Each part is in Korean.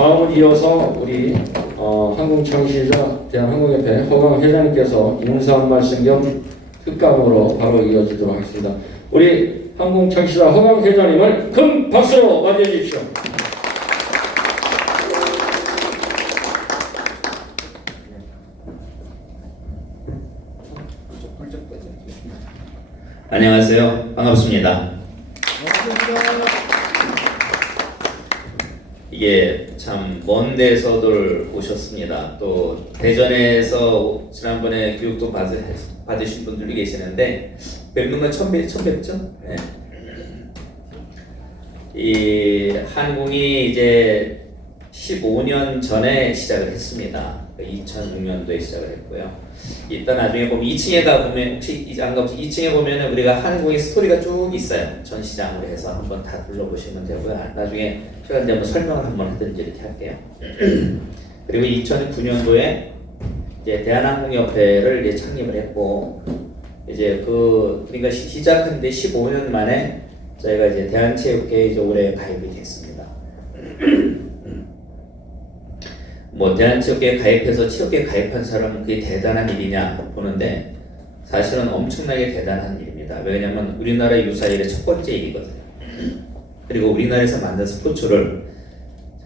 다음은 이어서 우리 항공창시자 대한항공협회 허강 회장님께서 인사 한 말씀 겸 특감으로 바로 이어지도록 하겠습니다. 우리 항공창시자 허강 회장님을 큰 박수로 맞이해 주십시오. 안녕하세요. 반갑습니다. 이게 참 먼 데서들 오셨습니다. 또 대전에서 지난번에 교육도 받으신 분들이 계시는데 뵙는 건 처음 뵙죠? 네. 이 항공이 이제 15년 전에 시작을 했습니다. 2006년도에 시작을 했고요. 일단 나중에 보면 2층에 가보면 혹시 안 가보시 2층에 보면은 우리가 항공의 스토리가 쭉 있어요. 전시장으로 해서 한번 다 둘러보시면 되고요. 나중에 제가 이제 한번 설명을 한번 하든지 이렇게 할게요. 그리고 2009년도에 이제 대한항공협회를 이제 창립을 했고 이제 그러니까 시작한 데 15년 만에 저희가 이제 대한체육회에 이제 올해 가입이 됐습니다. 뭐 대한체육회에 가입해서 체육회에 가입한 사람은 그게 대단한 일이냐 보는데 사실은 엄청나게 대단한 일입니다. 왜냐하면 우리나라 유사일의 첫 번째 일이거든요. 그리고 우리나라에서 만든 스포츠를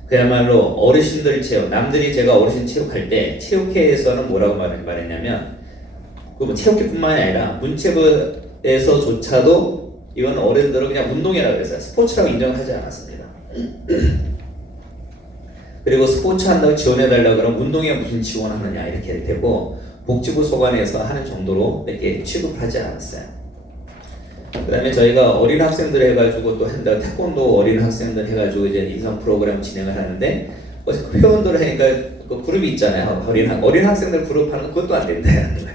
그야말로 어르신들 체육, 남들이 제가 어르신 체육할 때 체육회에서는 뭐라고 말했냐면 그 뭐 체육회뿐만이 아니라 문체부에서조차도 이건 어른들은 그냥 운동이라고 했어요. 스포츠라고 인정을 하지 않았습니다. 그리고 스포츠 한다고 지원해달라고 그러면 운동에 무슨 지원하느냐 이렇게 되고 복지부 소관에서 하는 정도로 이렇게 취급을 하지 않았어요. 그 다음에 저희가 어린 학생들 해가지고 또 한다 태권도 어린 학생들 해가지고 이제 인성 프로그램 진행을 하는데 회원들 하니까 그 그룹이 있잖아요. 어린 학생들 그룹 하는 그것도 안 된다는 거예요.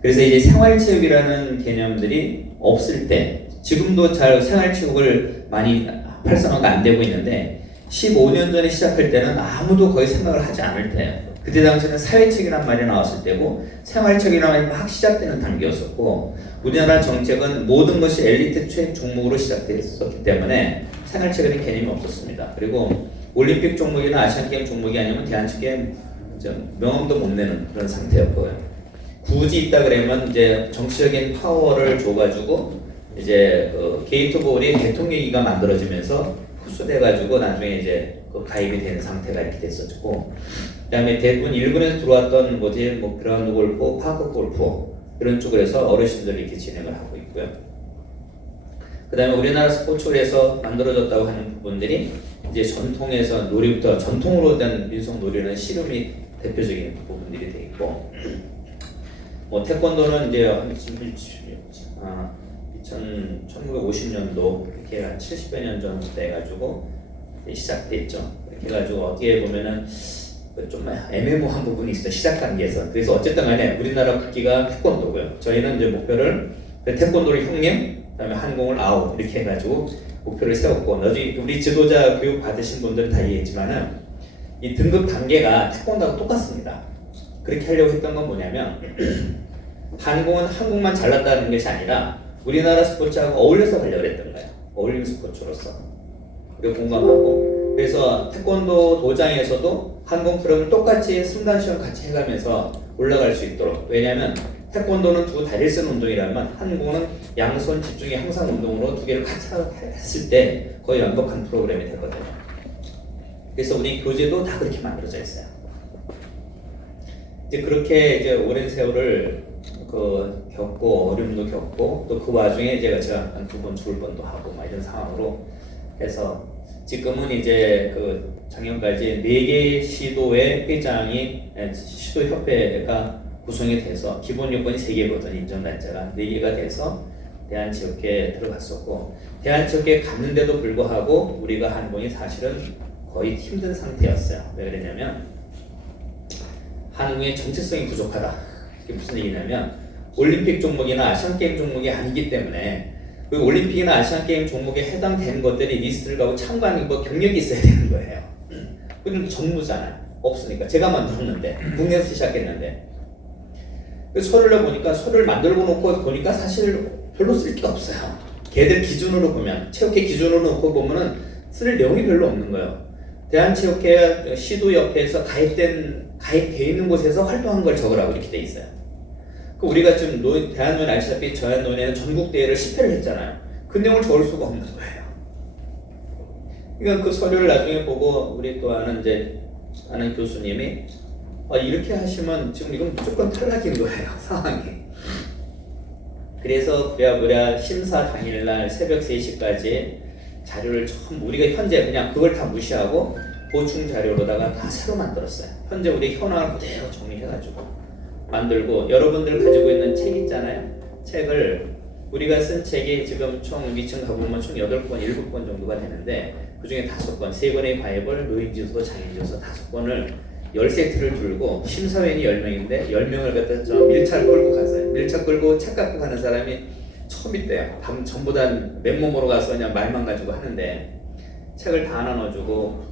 그래서 이제 생활체육이라는 개념들이 없을 때 지금도 잘 생활체육을 많이 활성화가 안 되고 있는데 15년 전에 시작할 때는 아무도 거의 생각을 하지 않을 때예요. 그때 당시에는 사회책이란 말이 나왔을 때고 생활책이란 말이 막 시작되는 단계였었고 우리나라 정책은 모든 것이 엘리트 최 종목으로 시작됐었기 때문에 생활책이라는 개념이 없었습니다. 그리고 올림픽 종목이나 아시안게임 종목이 아니면 대한체육회 명함도 못 내는 그런 상태였고요. 굳이 있다 그러면 이제 정치적인 파워를 줘가지고 이제 게이트볼이 대통령기가 만들어지면서 흡수돼가지고 나중에 이제 가입이 되는 상태가 이렇게 됐었고, 그다음에 대부분 일본에서 들어왔던 뭐 그라운드 골프, 파크 골프 이런 쪽으로 해서 어르신들이 이렇게 진행을 하고 있고요. 그다음에 우리나라 스포츠에서 만들어졌다고 하는 부분들이 이제 전통에서 놀이부터 전통으로 된 민속 놀이는 씨름이 대표적인 부분들이 돼 있고, 뭐 태권도는 이제 1950년도 이렇게 한 70여 년 전부터 해가지고 시작됐죠. 이렇게 해가지고 어떻게 보면은 좀 애매모호한 부분이 있어요. 시작 단계에서. 그래서 어쨌든 간에 우리나라 국기가 태권도고요. 저희는 이제 목표를 태권도를 형님, 그다음에 항공을 아웃 이렇게 해가지고 목표를 세웠고 나중에 우리 지도자 교육 받으신 분들은 다 이해했지만은 이 등급 단계가 태권도하고 똑같습니다. 그렇게 하려고 했던 건 뭐냐면 항공은 한국만 잘났다는 것이 아니라 우리나라 스포츠하고 어울려서 가려고 했던 거예요. 어울리는 스포츠로서. 그리고 공감하고. 그래서 태권도 도장에서도 항공 프로그램을 똑같이 승단 시험 같이 해가면서 올라갈 수 있도록. 왜냐하면 태권도는 두 다리를 쓰는 운동이라면 항공은 양손 집중이 항상 운동으로 두 개를 같이 했을 때 거의 완벽한 프로그램이 되거든요. 그래서 우리 교재도 다 그렇게 만들어져 있어요. 이제 그렇게 이제 오랜 세월을 겪고 어려움도 겪고 또 그 와중에 제가 한 두 번 죽을 뻔도 하고 막 이런 상황으로 해서 지금은 이제 작년까지 4개 시도의 회장이 시도협회가 구성이 돼서 기본 요건이 3개거든요. 인정단체가 4개가 돼서 대한체육회에 들어갔었고 대한체육회에 갔는데도 불구하고 우리가 항공이 사실은 거의 힘든 상태였어요. 왜 그러냐면 항공의 정체성이 부족하다. 이게 무슨 얘기냐면 올림픽 종목이나 아시안게임 종목이 아니기 때문에 그 올림픽이나 아시안게임 종목에 해당되는 것들이 리스트를 가고 참가하는 경력이 있어야 되는 거예요. 그런데 정무잖아요. 없으니까. 제가 만들었는데 국내에서 시작했는데 서류를 보니까 서류를 만들고 놓고 보니까 사실 별로 쓸 게 없어요. 걔들 기준으로 보면 체육회 기준으로 놓고 보면은 쓸 내용이 별로 없는 거예요. 대한체육회 시도협회에서 가입돼 있는 곳에서 활동한 걸 적으라고 이렇게 돼 있어요. 그 우리가 지금 대한노인 아시다시피 저한노인에는 전국 대회를 10회를 했잖아요. 그 내용을 적을 수가 없는 거예요. 그러니까 그 서류를 나중에 보고 우리 또 아는 교수님이 이렇게 하시면 지금 이건 무조건 탈락인 거예요, 상황이. 그래서 부랴부랴 심사 당일날 새벽 3시까지 자료를 전부 우리가 현재 그냥 그걸 다 무시하고 보충 자료로다가 다 새로 만들었어요. 현재 우리 현황을 그대로 정리해가지고 만들고, 여러분들 가지고 있는 책 있잖아요. 책을 우리가 쓴 책이 지금 총 위층 가보면 총 8권, 7권 정도가 되는데 그 중에 5권, 3권의 바이블, 노인지도, 장인지도 5권을 10세트를 들고 심사위원이 10명인데 10명을 갖다 좀 밀착 끌고 갔어요. 밀착 끌고 책 갖고 가는 사람이 처음 있대요. 전부 다 맨몸으로 가서 그냥 말만 가지고 하는데 책을 다 나눠주고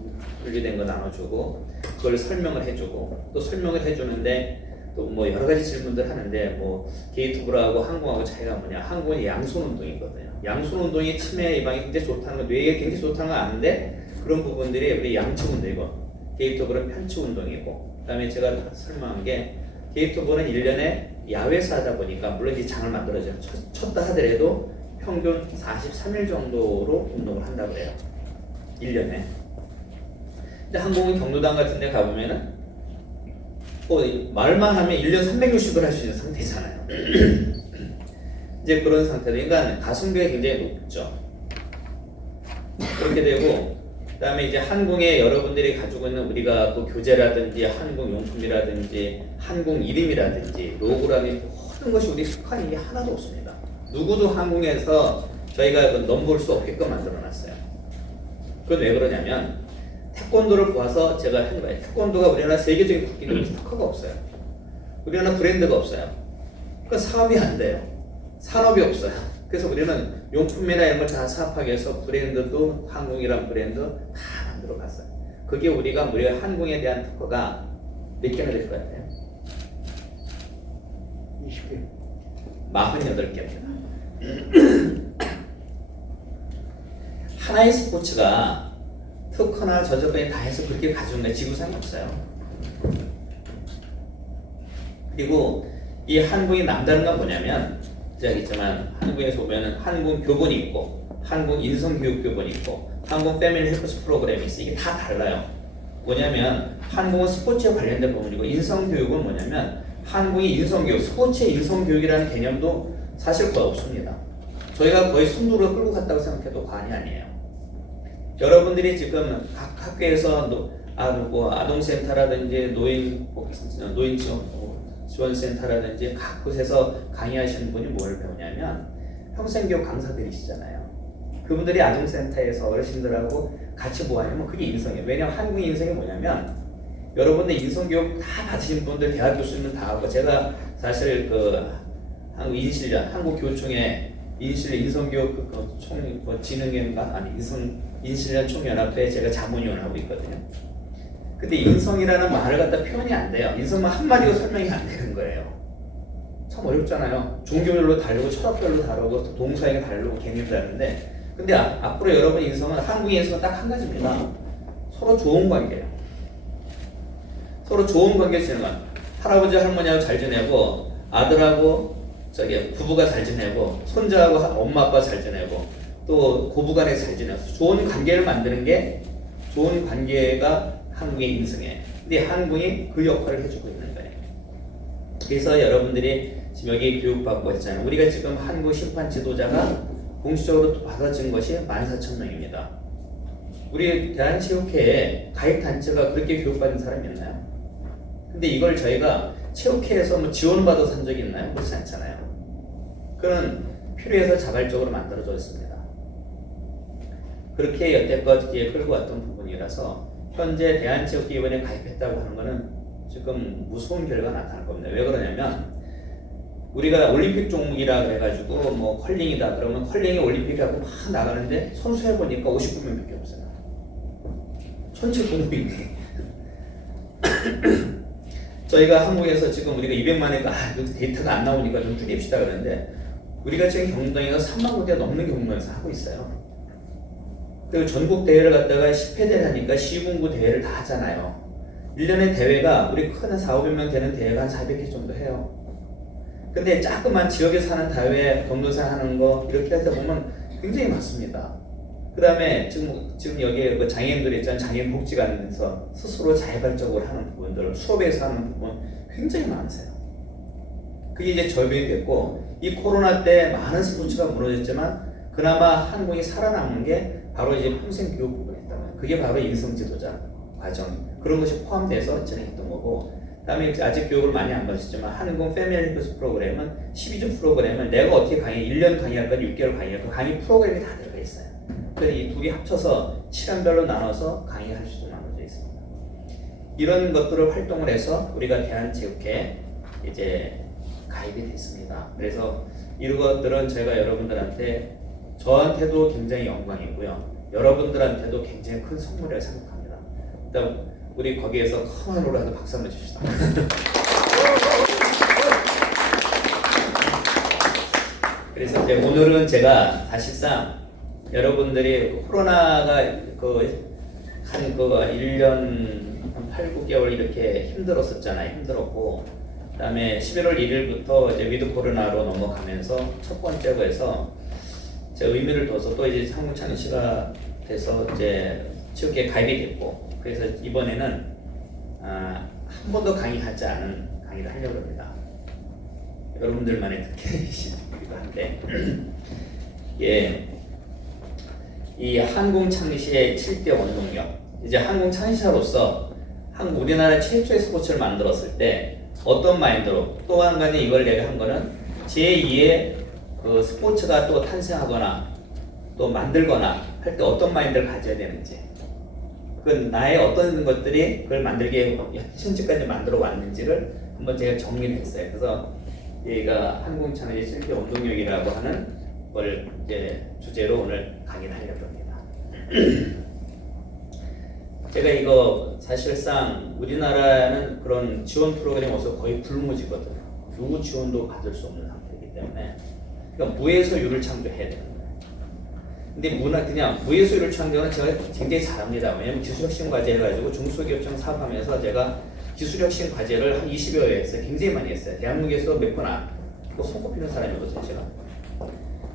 분리된 거 나눠주고 그걸 설명을 해주고 또 설명을 해주는데 또 뭐 여러 가지 질문들 하는데 뭐 게이트블하고 항공하고 차이가 뭐냐. 항공은 양손 운동이거든요. 양손 운동이 치매 예방에 굉장히 좋다는 거, 뇌에 굉장히 좋다는 건 아는데 그런 부분들이 우리 양측 운동이고 게이트볼은 편측 운동이고, 그다음에 제가 설명한 게 게이트볼은 1년에 야외에서 하다 보니까 물론 이제 장을 만들어져요. 쳤다 하더라도 평균 43일 정도로 운동을 한다고 해요. 1년에. 근데 항공은 경로당 같은 데 가보면은 말만 하면 1년 360을 할 수 있는 상태잖아요. 이제 그런 상태로 그러니까 가성비가 굉장히 높죠. 그렇게 되고, 그다음에 이제 항공에 여러분들이 가지고 있는 우리가 그 교재라든지 항공 용품이라든지 항공 이름이라든지 로고라든지 모든 것이 우리 속한 게 하나도 없습니다. 누구도 항공에서 저희가 넘볼 수 없게끔 만들어놨어요. 그건 왜 그러냐면 태권도를 보아서 제가 한 거예요. 태권도가 우리나라 세계적인 국기는 스토커가 없어요. 우리나라 브랜드가 없어요. 그러니까 사업이 안 돼요. 산업이 없어요. 그래서 우리는 용품이나 이런 걸 다 사업하기 위해서 브랜드도 항공이란 브랜드 다 만들어 갔어요. 그게 우리가 항공에 대한 특허가 몇 개나 될 것 같아요? 20개. 48개입니다. 하나의 스포츠가 특허나 저작권이 다 해서 그렇게 가져온 게 지구상에 없어요. 그리고 이 항공이 남다른 건 뭐냐면 제가 있지만 한국에서 보면은 항공 교본이 있고 항공 인성 교육 교본이 있고 항공 패밀리 헬스 프로그램이 있어. 이게 다 달라요. 뭐냐면 항공은 스포츠에 관련된 부분이고 인성 교육은 뭐냐면 항공이 인성 교육, 스포츠의 인성 교육이라는 개념도 사실 거의 없습니다. 저희가 거의 선두로 끌고 갔다고 생각해도 과언이 아니에요. 여러분들이 지금 각 학교에서 아동센터라든지 노인 지원센터라든지 각 곳에서 강의하시는 분이 뭘 배우냐면 평생교육 강사들이시잖아요. 그분들이 아동센터에서 어르신들하고 같이 뭐 하냐면 그게 인성이에요. 왜냐면 한국의 인성이 뭐냐면 여러분들 인성교육 다 받으신 분들 대학 교수님은 다 하고 제가 사실 한국교총회 인성교육 인신련 총연합회 제가 자문위원 하고 있거든요. 근데 인성이라는 말을 갖다 표현이 안 돼요. 인성만 한마디로 설명이 안 되는 거예요. 참 어렵잖아요. 종교별로 다르고 철학별로 다르고 동사에게 다르고 개념이 다른데 근데 앞으로 여러분 인성은 한국의 인성은 딱 한 가지입니다. 서로 좋은 관계예요. 서로 좋은 관계 지내는 할아버지 할머니하고 잘 지내고 아들하고 부부가 잘 지내고 손자하고 엄마 아빠 잘 지내고 또 고부간에 잘 지내고 좋은 관계를 만드는 게 좋은 관계가 한국의 인성이에요. 근데 한국이 그 역할을 해주고 있는 거예요. 그래서 여러분들이 지금 여기 교육받고 있잖아요. 우리가 지금 한국 심판 지도자가 공식적으로 받아진 것이 14,000명입니다. 우리 대한체육회에 가입단체가 그렇게 교육받은 사람이 있나요? 근데 이걸 저희가 체육회에서 지원받아서 한 적이 있나요? 그렇지 않잖아요. 그는 필요해서 자발적으로 만들어져 있습니다. 그렇게 여태껏 끌고 왔던 부분이라서 현재 대한체육회원에 가입했다고 하는 것은 지금 무서운 결과가 나타날 겁니다. 왜 그러냐면 우리가 올림픽 종목이라 그래가지고 뭐 컬링이다 그러면 컬링이 올림픽하고 막 나가는데 선수 해보니까 59명밖에 없어요. 전체 공무인데 저희가 한국에서 지금 우리가 200만에 데이터가 안 나오니까 좀 줄입시다 그러는데 우리가 지금 경동에서 3만 군데 넘는 경동에서 하고 있어요. 그리고 전국 대회를 갖다가 10회대를 하니까 시군구 대회를 다 하잖아요. 1년에 대회가 우리 큰 4,500명 되는 대회가 한 400회 정도 해요. 근데 조그만 지역에서 하는 대회, 동료사 하는 거 이렇게 하다 보면 굉장히 많습니다. 그 다음에 지금 여기에 그 장애인들이 있잖아요. 장애인 복지관에서 스스로 자율발적으로 하는 부분들, 수업에서 하는 부분 굉장히 많으세요. 그게 이제 절벽이 됐고, 이 코로나 때 많은 스포츠가 무너졌지만 그나마 한국이 살아남은 게 바로 이제 평생 교육 부분이었다면, 그게 바로 인성지도자 과정, 그런 것이 포함돼서 진행했던 거고, 그다음에 아직 교육을 많이 안 받으셨지만 한국 패밀리 헬스 프로그램은 12주 프로그램을 내가 어떻게 강의 1년 강의할 건 6개월 강의할 건 강의 프로그램이 다 들어가 있어요. 그래서 이 둘이 합쳐서 시간별로 나눠서 강의할 수도 나눠져 있습니다. 이런 것들을 활동을 해서 우리가 대한체육회에 이제 가입이 됐습니다. 그래서 이런 것들은 제가 여러분들한테, 저한테도 굉장히 영광이고요, 여러분들한테도 굉장히 큰 선물이라고 생각합니다. 일단 우리 거기에서 큰 한으로 박수 한번 줍시다. 그래서 이제 오늘은 제가 사실상 여러분들이 코로나가 한 1년 한 8, 9개월 이렇게 힘들었었잖아요. 힘들었고, 그 다음에 11월 1일부터 이제 위드 코로나로 넘어가면서 첫 번째로 해서 제 의미를 둬서 또 이제 한국창시가 돼서 이제 체육회에 가입이 됐고, 그래서 이번에는 한 번도 강의하지 않은 강의를 하려고 합니다. 여러분들만의 특혜이기도 한데 예, 이 한국창시의 7대 원동력, 이제 한국창시사로서 우리나라 최초의 스포츠를 만들었을 때 어떤 마인드로, 또 한 가지 이걸 내가 한 거는 제2의 그 스포츠가 또 탄생하거나 또 만들거나 할 때 어떤 마인드를 가져야 되는지, 그 나의 어떤 것들이 그걸 만들게 현재까지 만들어 왔는지를 한번 제가 정리를 했어요. 그래서 얘가 한국창시 실패 원동력이라고 하는 걸 이제 주제로 오늘 강의를 하려고 합니다. 제가 이거 사실상 우리나라는 그런 지원 프로그램이 없어서 거의 불모지거든요. 누구 지원도 받을 수 없는 상태이기 때문에, 그러니까 무에서 유를 창조해야 되는 거예요. 근데 그냥 무에서 유를 창조는 제가 굉장히 잘합니다. 왜냐면 기술혁신 과제 해가지고 중소기업청 사업하면서 제가 기술혁신 과제를 한 20여 회 했어요. 굉장히 많이 했어요. 대한민국에서 몇 번 손꼽히는 사람이거든요, 제가.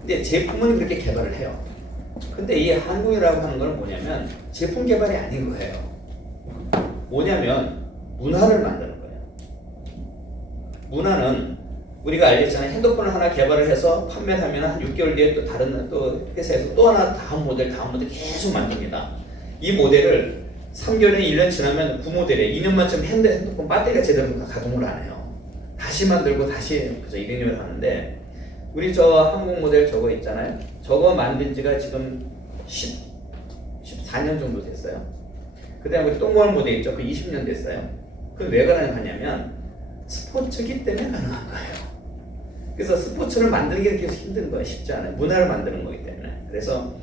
근데 제품은 그렇게 개발을 해요. 근데 이 한국이라고 하는 건 뭐냐면 제품 개발이 아닌 거예요. 뭐냐면 문화를 만드는 거예요. 문화는 우리가 알겠잖아요. 핸드폰을 하나 개발을 해서 판매를 하면 한 6개월 뒤에 또 다른 또 회사에서 또 하나 다음 모델 계속 만듭니다. 이 모델을 3개월이나 1년 지나면 그 모델에 2년만 좀 핸드폰 배터리가 제대로 가동을 안 해요. 다시 만들고 다시 그죠, 200년을 하는데, 우리 저 한국 모델 저거 있잖아요. 저거 만든 지가 지금 14년 정도 됐어요. 그 다음에 우리 똥볼 모델 있죠. 그 20년 됐어요. 그럼 왜 가능하냐면 스포츠기 때문에 가능한 거예요. 그래서 스포츠를 만들기가 계속 힘든 거예요. 쉽지 않아요. 문화를 만드는 거기 때문에. 그래서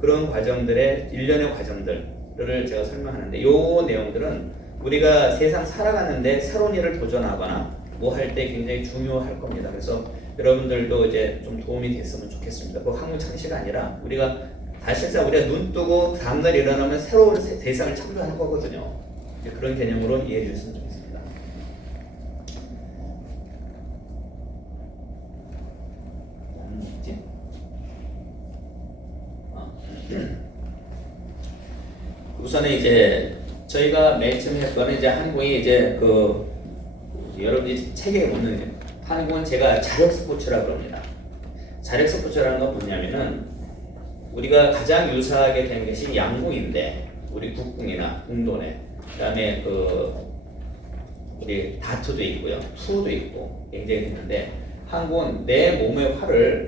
그런 과정들의 일련의 과정들을 제가 설명하는데, 요 내용들은 우리가 세상 살아가는데 새로운 일을 도전하거나 뭐 할 때 굉장히 중요할 겁니다. 그래서 여러분들도 이제 좀 도움이 됐으면 좋겠습니다. 그 한국창시가 아니라 우리가 사실상 우리가 눈 뜨고 다음날 일어나면 새로운 세상을 창조하는 거거든요. 그런 개념으로 이해해 주셨으면 좋겠습니다. 우선은 이제 저희가 맨 처음 했거는 이제 한국이 이제 여러분들이 책에 보는 한국은 제가 자력 스포츠라고 합니다. 자력 스포츠라는 건 뭐냐면은 우리가 가장 유사하게 된 것이 양궁인데, 우리 국궁이나 궁도네, 그다음에 우리 다트도 있고요, 투도 있고 굉장히 있는데, 한국은 내 몸이 활이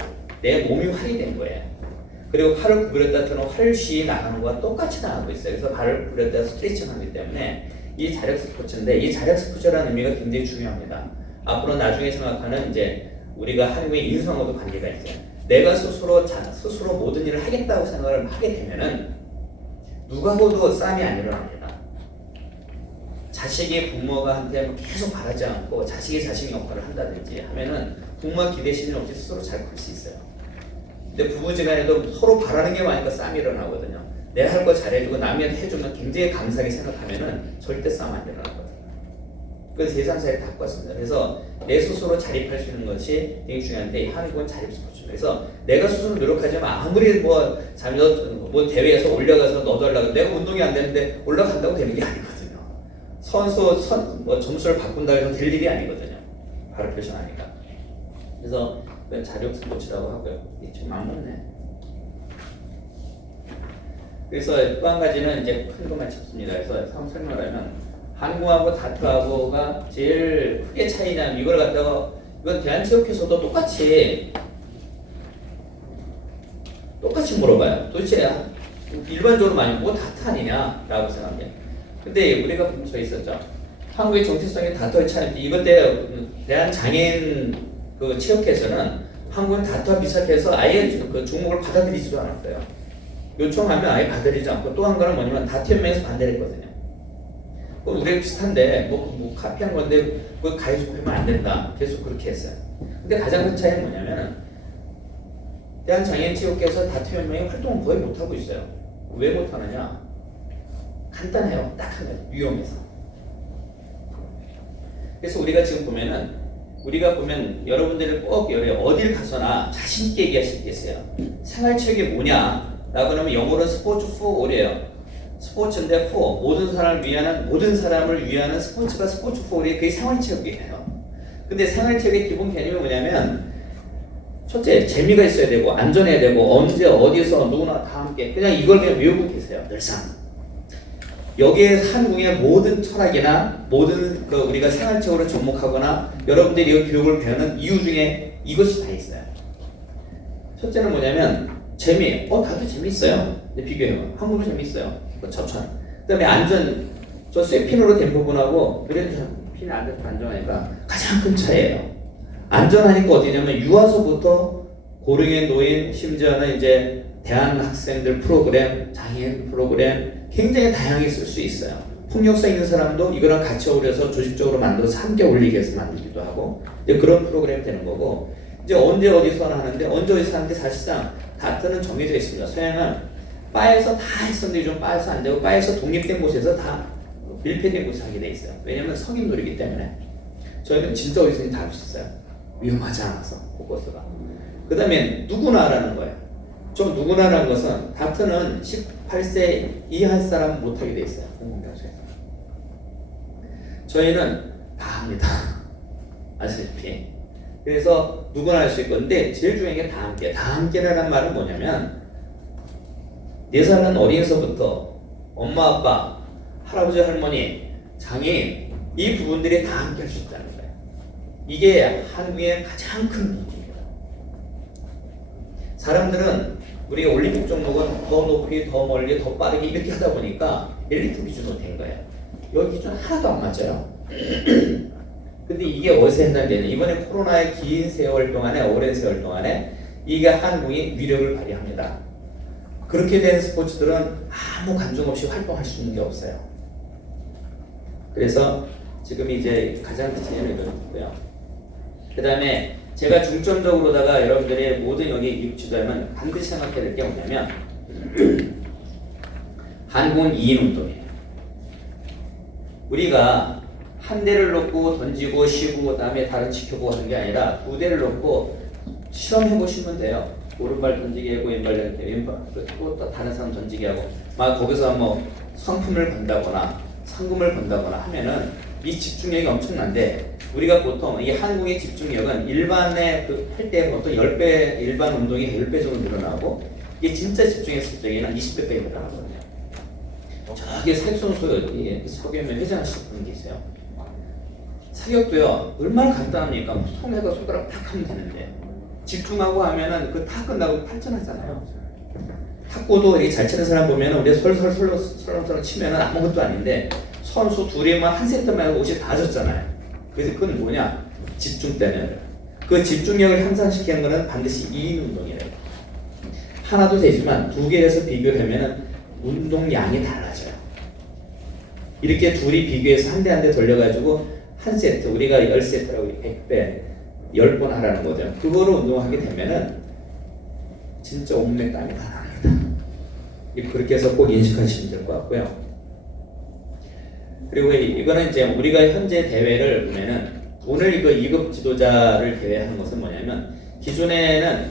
된 거예요. 그리고 팔을 구부렸다 들면 활시 나가는 거와 똑같이 나가고 있어요. 그래서 발을 구부렸다 스트레칭 하기 때문에 이 자력 스포츠인데, 이 자력 스포츠라는 의미가 굉장히 중요합니다. 앞으로 나중에 생각하는 이제 우리가 한국의 인성하고도 관계가 있어요. 내가 스스로 모든 일을 하겠다고 생각을 하게 되면은 누구하고도 싸움이 안 일어납니다. 자식이 부모가한테 계속 바라지 않고 자식이 자식 역할을 한다든지 하면은 부모가 기대 심리 없이 스스로 잘 클 수 있어요. 근데 부부지간에도 서로 바라는 게 많으니까 싸움이 일어나거든요. 내가 할 거 잘해주고 남한테 해주면 굉장히 감사하게 생각하면은 절대 싸움 안 일어나거든요. 그 세상 자리 다 꿨습니다. 그래서 내 스스로 자립할 수 있는 것이 되게 중요한데 한국은 자립 스포츠입니다. 그래서 내가 스스로 노력하지만 아무리 뭐 대회에서 올라가서 너도 하려고 내가 운동이 안 되는데 올라간다고 되는 게 아니거든요. 뭐 점수를 바꾼다 해서 될 일이 아니거든요. 바로 표시하니까. 그래서 자력 스포츠라고 하고요. 이게 좀 안 맞네. 그래서 또 한 가지는 이제 큰 것만 짚습니다. 그래서 설명하면 한국하고 다트하고가 제일 크게 차이냐면 이걸 갖다가 이건 대한체육회에서도 똑같이 물어봐요. 도대체 일반적으로 많이 뭐 다트 아니냐라고 생각해요. 근데 우리가 저 있었죠. 한국의 정체성이 다트의 차이. 이것 때 대한장애인 그 체육회에서는 한국은 다트와 비슷하게 해서 아예 그 종목을 받아들이지도 않았어요. 요청하면 아예 받아들이지 않고 또 한 거는 뭐냐면 다트 연맹에서 반대를 했거든요. 우리가 비슷한데 뭐 카피한 건데 그거 가입하면 안 된다. 계속 그렇게 했어요. 근데 가장 큰 차이는 뭐냐면은 대한장애인체육회에서 다트 연맹이 활동을 거의 못 하고 있어요. 왜 못 하느냐? 간단해요. 딱 하나 위험해서. 그래서 우리가 지금 보면 여러분들이 꼭 어딜 가서나 자신 있게 얘기할 수 있겠어요. 생활체육이 뭐냐라고 하면 영어로는 스포츠 for all이에요. 스포츠인데 for 모든 사람을 위하는 스포츠가 스포츠 for이 그게 생활체육이에요. 근데 생활체육의 기본 개념이 뭐냐면 첫째 재미가 있어야 되고 안전해야 되고 언제 어디서 누구나 다 함께 그냥 이걸 그냥 외우고 계세요. 늘상 여기에 한국의 모든 철학이나 모든 우리가 생활체육으로 접목하거나 여러분들이 이 교육을 배우는 이유 중에 이것이 다 있어요. 첫째는 뭐냐면 재미. 다들 재미있어요. 근데 비교해요. 한국도 재미있어요. 저처럼. 그다음에 안전. 저 쇠핀으로 된 부분하고 그래도 핀이 안 돼서 안전하니까 가장 큰 차이예요. 안전하니까 어디냐면 유아서부터 고령의 노인, 심지어는 이제 대한학생들 프로그램, 장애인 프로그램 굉장히 다양하게 쓸 수 있어요. 폭력성 있는 사람도 이거랑 같이 어울려서 조직적으로 만들어서 함께 어울리게 해서 만들기도 하고 이제 그런 프로그램이 되는 거고 이제 언제 어디서 하는데 언제 어디서 하는데 사실상 다트는 정해져 있습니다. 서양은 바에서 다 했었는데 요즘 바에서 안 되고 바에서 독립된 곳에서 다 밀폐된 곳에 하게 돼 있어요. 왜냐면 성인놀이기 때문에 저희는 진짜 어디서든 다 할 수 있어요. 위험하지 않아서 코커스가. 그 다음에 누구나라는 거예요. 좀 누구나라는 것은 다트는 18세 이하 사람 못하게 돼 있어요. 공공장소에서. 저희는 다 합니다. 아시다시피. 그래서 누구나 할 수 있고 근데 제일 중요한 게 다 함께. 다 함께라는 말은 뭐냐면 4살 어린이서부터 엄마 아빠 할아버지 할머니 장애인 이 부분들이 다 함께 할 수 있다는 거예요. 이게 한국의 가장 큰 무기입니다. 사람들은 우리가 올림픽 종목은 더 높이, 더 멀리, 더 빠르게 이렇게 하다 보니까 엘리트 기준으로 된 거예요. 여기 기준 하나도 안 맞아요. 근데 이게 어디서 해당되는 이번에 코로나의 긴 세월 동안에 오랜 세월 동안에 이게 한국이 위력을 발휘합니다. 그렇게 된 스포츠들은 아무 감정 없이 활동할 수 있는 게 없어요. 그래서 지금 이제 가장 진행을 이루고요. 그 다음에 제가 중점적으로다가 여러분들이 모든 여기 입주자면 반드시 생각해야 될 게 뭐냐면 한국은 2인 운동이에요. 우리가 한 대를 놓고 던지고 쉬고 그다음에 다른 지켜보고 하는 게 아니라 2대를 놓고 실험해 보시면 돼요. 오른발 던지게 하고 왼발 던지게 왼발 또 다른 사람 던지게 하고 막 거기서 뭐 상품을 건다거나 상금을 건다거나 하면은 이 집중력이 엄청난데 우리가 보통 이 한국의 집중력은 일반의 할 때 어떤 10배 일반 운동이 10배 정도 늘어나고 이게 진짜 집중했을 때는 20배까지 늘어나거든요. 저기 사격선수 서경면 회장하시는 분 계세요. 사격도요 얼마나 간단합니까? 손에다 손가락 탁 하면 되는데 집중하고 하면은 그 탁 끝나고 탈전하잖아요. 탁구도 이렇게 잘 치는 사람 보면은 우리 설설 치면은 아무것도 아닌데 선수 둘이만 한 세트만 하고 옷이 다 젖잖아요. 그래서 그건 뭐냐? 집중 때문에. 그 집중력을 향상시키는 거는 반드시 2인 운동이래요. 하나도 되지만 2개에서 비교를 하면은 운동량이 달라져요. 이렇게 둘이 비교해서 한 대 한 대 돌려가지고 한 세트, 우리가 10세트라고 100배, 10번 하라는 거죠. 그거로 운동하게 되면은 진짜 온몸에 땀이 다 납니다. 그렇게 해서 꼭 인식하시면 될 것 같고요. 그리고 이거는 이제 우리가 현재 대회를 보면은 오늘 이거 2급 지도자를 대회하는 것은 뭐냐면 기존에는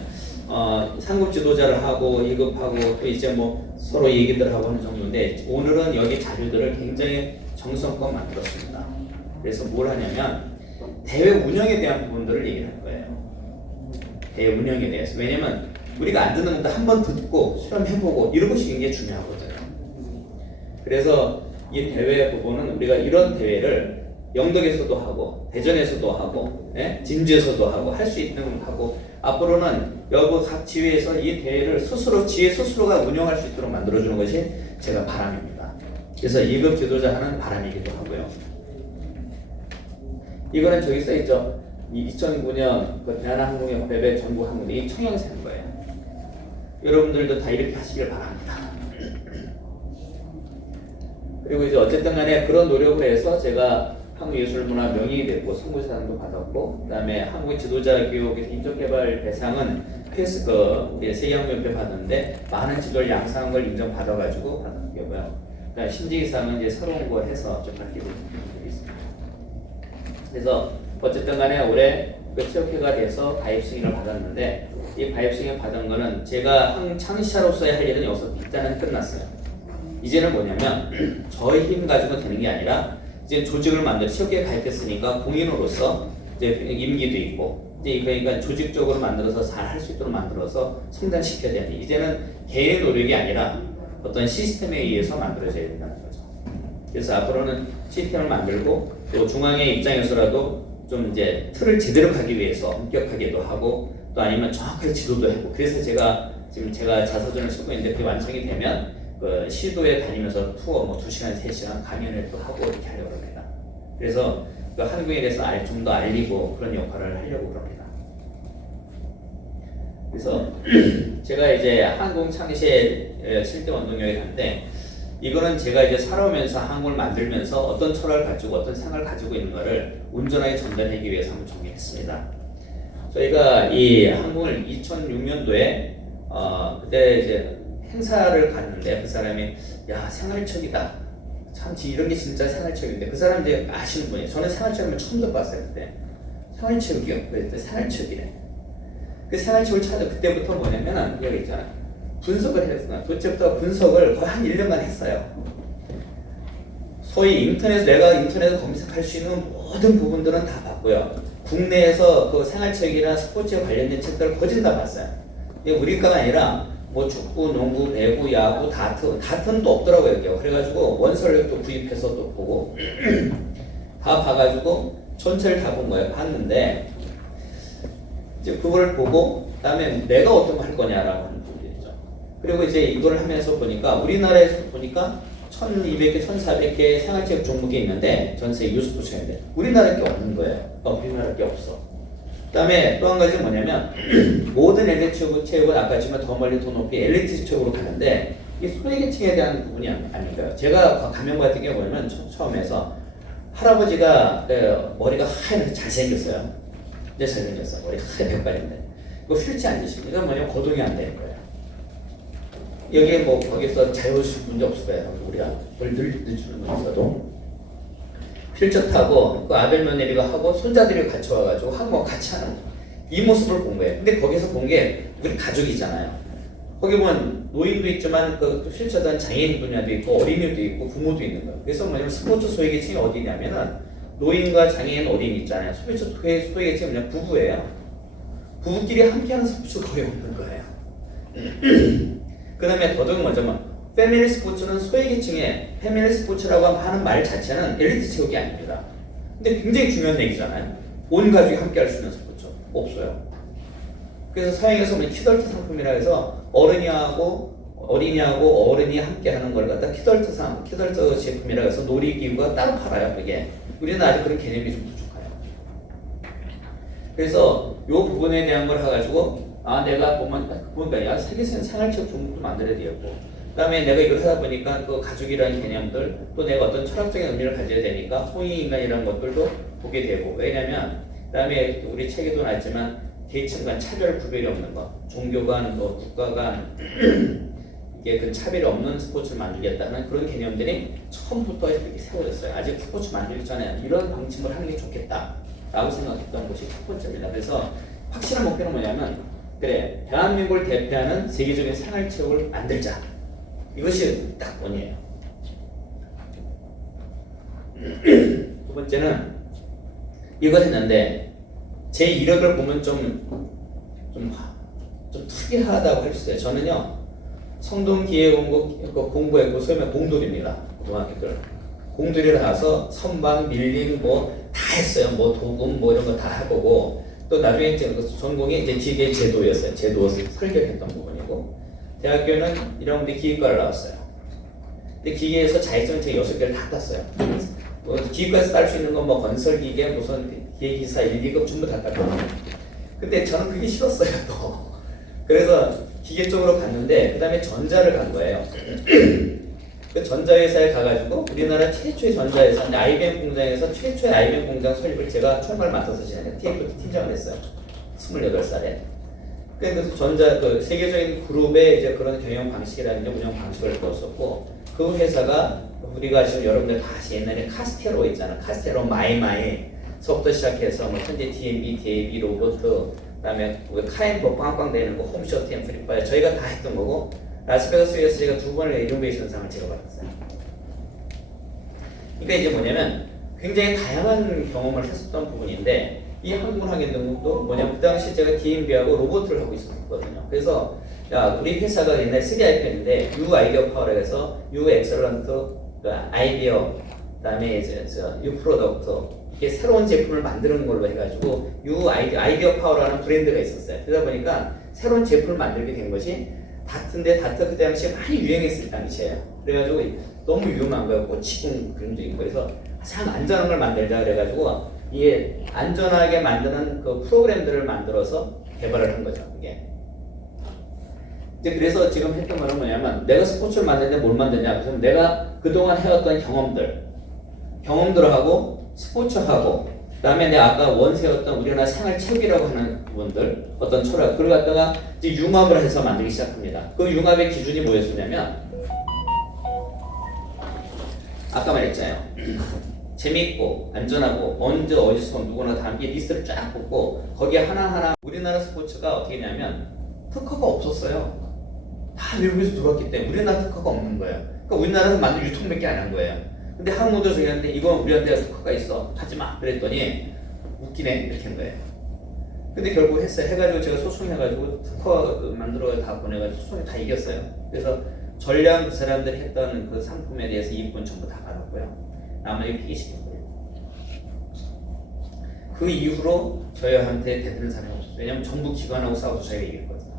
상급 지도자를 하고 2급하고 또 이제 뭐 서로 얘기들 하고 하는 정도인데 오늘은 여기 자료들을 굉장히 정성껏 만들었습니다. 그래서 뭘 하냐면 대회 운영에 대한 부분들을 얘기를 할 거예요. 대회 운영에 대해서. 왜냐면 우리가 안 듣는 것도 한번 듣고 실험해보고 이런 것이 굉장히 중요하거든요. 그래서 이 대회 부분은 우리가 이런 대회를 영덕에서도 하고 대전에서도 하고 진주에서도 하고 할 수 있는 하고 앞으로는 여러 각 지회에서 이 대회를 지회 스스로가 운영할 수 있도록 만들어주는 것이 제가 바람입니다. 그래서 2급 지도자 하는 바람이기도 하고요. 이거는 저기 써있죠. 2009년 그 대한항공협회 전국 항공대 이 청양새인 거예요. 여러분들도 다 이렇게 하시길 바랍니다. 그리고 이제 어쨌든 간에 그런 노력을 해서 제가 한국예술문화 명인이 됐고 선구상도 받았고 그다음에 한국 지도자 교육에서 인적개발 대상은 우리 세계항공협회 받았는데 많은 지도를 양성한 걸 인정받아가지고 받은 거고요. 그다음에 신지기상은 이제 새로운 거 해서 좀 받게 된 부분들이 있습니다. 그래서 어쨌든 간에 올해 그 취업회가 돼서 가입 승인을 받았는데 이 가입 승인을 받은 거는 제가 창시자로서의 할 일은 여기서 일단은 끝났어요. 이제는 뭐냐면 저의 힘 가지고 되는 게 아니라 이제 조직을 만들어 취업계에 가입했으니까 공인으로서 이제 임기도 있고 이제 그러니까 조직적으로 만들어서 잘 할 수 있도록 만들어서 성장시켜야 되는 이제는 개인의 노력이 아니라 어떤 시스템에 의해서 만들어져야 된다는 거죠. 그래서 앞으로는 시스템을 만들고 또 중앙의 입장에서라도 좀 이제 틀을 제대로 가기 위해서 엄격하게도 하고 또 아니면 정확하게 지도도 하고 그래서 제가 자서전을 쓰고 있는데 그게 완성이 되면 그 시도에 다니면서 투어 뭐 2시간, 3시간 강연을 또 하고 이렇게 하려고 합니다. 그래서 그 한국에 대해서 좀 더 알리고 그런 역할을 하려고 합니다. 그래서 제가 이제 항공 창시의 7대 원동력이 한데 이거는 제가 이제 살아오면서 항공을 만들면서 어떤 철학을 가지고 어떤 생각을 가지고 있는 것을 온전하게 전달하기 위해서 한번 정리했습니다. 저희가 이 항공을 2006년도에 그때 이제 행사를 갔는데 그 사람이 야 생활척이다 참 이런 게 진짜 생활척인데 그 사람 이제 아시는 분이에요. 저는 생활척을 처음 들어봤어요. 그때 생활척이요. 그랬더니 생활척이래. 그 생활척을 찾아 그때부터 뭐냐면 여기 있잖아 분석을 했어요. 그때부터 분석을 거의 한 1년간 했어요. 소위 내가 인터넷에 검색할 수 있는 모든 부분들은 다 봤고요. 국내에서 그 생활책이나 스포츠에 관련된 책들을 거진 다 봤어요. 이게 우리과가 아니라 뭐 축구, 농구, 배구, 야구, 다트는 또 없더라고요. 여기. 그래가지고 원서를 또 구입해서 또 보고 다 봐가지고 전체를 다 본 거예요. 봤는데 이제 그걸 보고 그다음에 내가 어떤 거 할 거냐라고 하는 부분이죠. 그리고 이제 이걸 하면서 보니까 우리나라에서 보니까 1200개, 1400개 생활체육 종목이 있는데 전세계 유스포츠인데 우리나라에 게 없는 거예요. 우리나라에 게 없어. 그다음에 또 한 가지는 뭐냐면 모든 엘리트 체육은 아까 했지만 더 멀리 더 높이 엘리트 체육으로 가는데 이 소외계층에 대한 부분이 아닌가요? 제가 가면 같은 경우 보면 처음에서 할아버지가 머리가 하얗게 잘생겼어요. 이제 잘생겼어. 머리 하얗게 백발인데 이거 휠체어 앉으시면 이건 뭐냐면 거동이 안 되는 거예요. 여기에 뭐 거기서 자유식 문제 없을 거예요. 우리가 뭘 늦추는 거 있어도 휠체어 타고 그 아들 며느리가 하고 손자들이 같이 와가지고 한국 같이 하는 이 모습을 본 거예요. 근데 거기서 본 게 우리 가족이잖아요. 거기 보면 노인도 있지만 그 휠체어 탄 장애인 분야도 있고 어린이도 있고 부모도 있는 거예요. 그래서 뭐냐면 스포츠 소외계층이 어디냐면은 노인과 장애인 어린이 있잖아요. 소외계층이 그냥 부부예요. 부부끼리 함께하는 스포츠가 거의 없는 거예요. 그 다음에 더더욱 먼저는 패밀리 스포츠는 소외계층의 패밀리 스포츠라고 하는 말 자체는 엘리트 체육이 아닙니다. 근데 굉장히 중요한 얘기잖아요. 온 가족이 함께 할 수 있는 스포츠 없어요. 그래서 서양에서 키덜트 상품이라 해서 어린이하고 어른이 함께 하는 걸 갖다 키덜트 제품이라 해서 놀이기구가 따로 팔아요. 그게 우리는 아직 그런 개념이 좀 부족해요. 그래서 이 부분에 대한 걸 해가지고 내가 보니까 세계선 생활체육 종목도 만들어야 되겠고 그 다음에 내가 이걸 하다 보니까 그 가족이라는 개념들 또 내가 어떤 철학적인 의미를 가져야 되니까 홍익인간이라는 것들도 보게 되고 왜냐면 그 다음에 우리 책에도 나왔지만 계층 간 차별 구별이 없는 것 종교 간, 국가 간 이게 그 차별이 없는 스포츠를 만들겠다는 그런 개념들이 처음부터 이렇게 세워졌어요. 아직 스포츠 만들기 전에 이런 방침을 하는 게 좋겠다라고 생각했던 것이 첫 번째입니다. 그래서 확실한 목표는 뭐냐면 그래 대한민국을 대표하는 세계적인 생활체육을 만들자. 이것이 딱 원이에요. 두 번째는 이걸 했는데 제 이력을 보면 좀 특이하다고 할 수 있어요. 저는요 성동기계공고 공부했고 소위 말해 공돌입니다. 고등학교 때 공돌이를 나서 선반, 밀림 뭐 다 했어요. 뭐 도금 뭐 이런 거 다 해보고 또 나중에 이제 전공이 이제 기계 제도였어요. 제도 설계를 했던 부분이고 대학교는 이런 분들이 기계과를 나왔어요. 근데 기계에서 자격증 제가 6개를 다 땄어요. 뭐 기계과에서 딸 수 있는 건 뭐 건설기계 무슨 기계기사 1, 2급 전부 다 땄거든요. 근데 저는 그게 싫었어요 또. 그래서 기계 쪽으로 갔는데 그 다음에 전자를 간 거예요. 그 전자회사에 가가지고 우리나라 최초의 전자회사 IBM 공장에서 최초의 IBM 공장 설립을 제가 총괄 맡아서 지냈는데 TFT 팀장을 했어요. 28살에. 그래서 그 세계적인 그룹의 이제 그런 경영 방식이라든지 운영 방식을 배웠었고 그 회사가 우리가 지금 여러분들 다 아시 옛날에 카스테로 있잖아. 카스테로 마이마이서부터 시작해서 뭐 현재 DMB, DAB 로봇 그다음에 카엠포 빵빵 되는 거 홈쇼트 앰플리파이어 저희가 다 했던 거고 라스베가스에서 제가 2번의 이노베이션상을 제가 받았어요. 그러니까 이제 뭐냐면 굉장히 다양한 경험을 했었던 부분인데 이 항공학연등도 뭐냐면 그 당시 제가 DMB하고 로봇을 하고 있었거든요. 그래서 야 우리 회사가 옛날 3IP였는데 U 아이디어 파워라 해서 U 엑셀런트 아이디어 그다음에 이제 U 프로덕트 이게 새로운 제품을 만드는 걸로 해가지고 U 아이디어 파워라는 브랜드가 있었어요. 그러다 보니까 새로운 제품을 만들게 된 것이 다트인데 다트 그 당시에 많이 유행했을 당시에요. 그래가지고 너무 위험한 거예요. 꽂히는 그림도 있고 그래서 참 안전한 걸 만들자 그래가지고 이게 안전하게 만드는 그 프로그램들을 만들어서 개발을 한 거죠. 그게. 이제 그래서 지금 했던 거는 뭐냐면 내가 스포츠를 만드는데 뭘 만드냐? 그래서 내가 그동안 해왔던 경험들하고 스포츠하고 그다음에 내가 아까 원세였던 우리나라 생활체육이라고 하는 부분들 어떤 철학 그걸 갖다가 이제 융합을 해서 만들기 시작합니다. 그 융합의 기준이 뭐였었냐면 아까 말했잖아요. 재미있고 안전하고 언제 어디서 누구나 다 함께 리스트를 쫙 뽑고 거기에 하나하나 우리나라 스포츠가 어떻게 냐면 특허가 없었어요. 다 외국에서 들어왔기 때문에 우리나라 특허가 없는 거예요. 그러니까 우리나라에서 만든 유통밖에 안 한 거예요. 근데 한국도 저희한테 이건 우리한테 특허가 있어 하지마 그랬더니 웃기네 이렇게 한 거예요. 근데 결국 했어요. 해가지고 제가 소송해가지고 특허 만들어 다 보내가지고 소송에 다 이겼어요. 그래서 전량 그 사람들이 했던 그 상품에 대해서 이익분 전부 다 받았고요. 나머지 폐기시켰고요. 그 이후로 저희한테 대드는 사람이 없었어요. 왜냐면 정부 기관하고 싸워서 저희가 이겼거든요.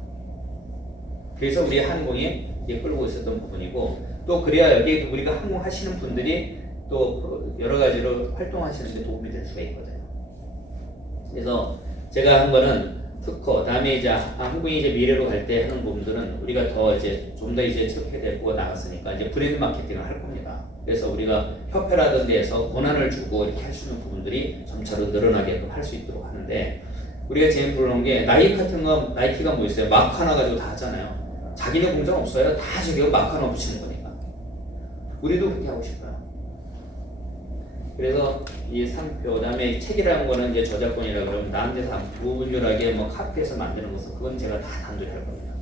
그래서 우리 항공이 끌고 있었던 부분이고 또 그래야 여기 우리가 항공 하시는 분들이 또 여러 가지로 활동하시는데 도움이 될 수가 있거든요. 그래서 제가 한 거는 특허, 다음에 이제 항공이 이제 미래로 갈 때 하는 부분들은 우리가 더 이제 좀 더 이제 체육회 대표가 나갔으니까 이제 브랜드 마케팅을 할 겁니다. 그래서 우리가 협회라든 데에서 권한을 주고 이렇게 할 수 있는 부분들이 점차로 늘어나게끔 할 수 있도록 하는데 우리가 제일 부러운 게 나이키 같은 거 나이키가 뭐 있어요? 마크 하나 가지고 다 하잖아요. 자기네 공장 없어요. 다 저기가 마크 하나 붙이는 거니까. 우리도 그렇게 하고 싶어요. 그래서 이 상표, 그다음에 책이라는 거는 이제 저작권이라 그러면 나한테 다 무분별하게 뭐 카피해서 만드는 것은 그건 제가 다 단둘이 할 겁니다.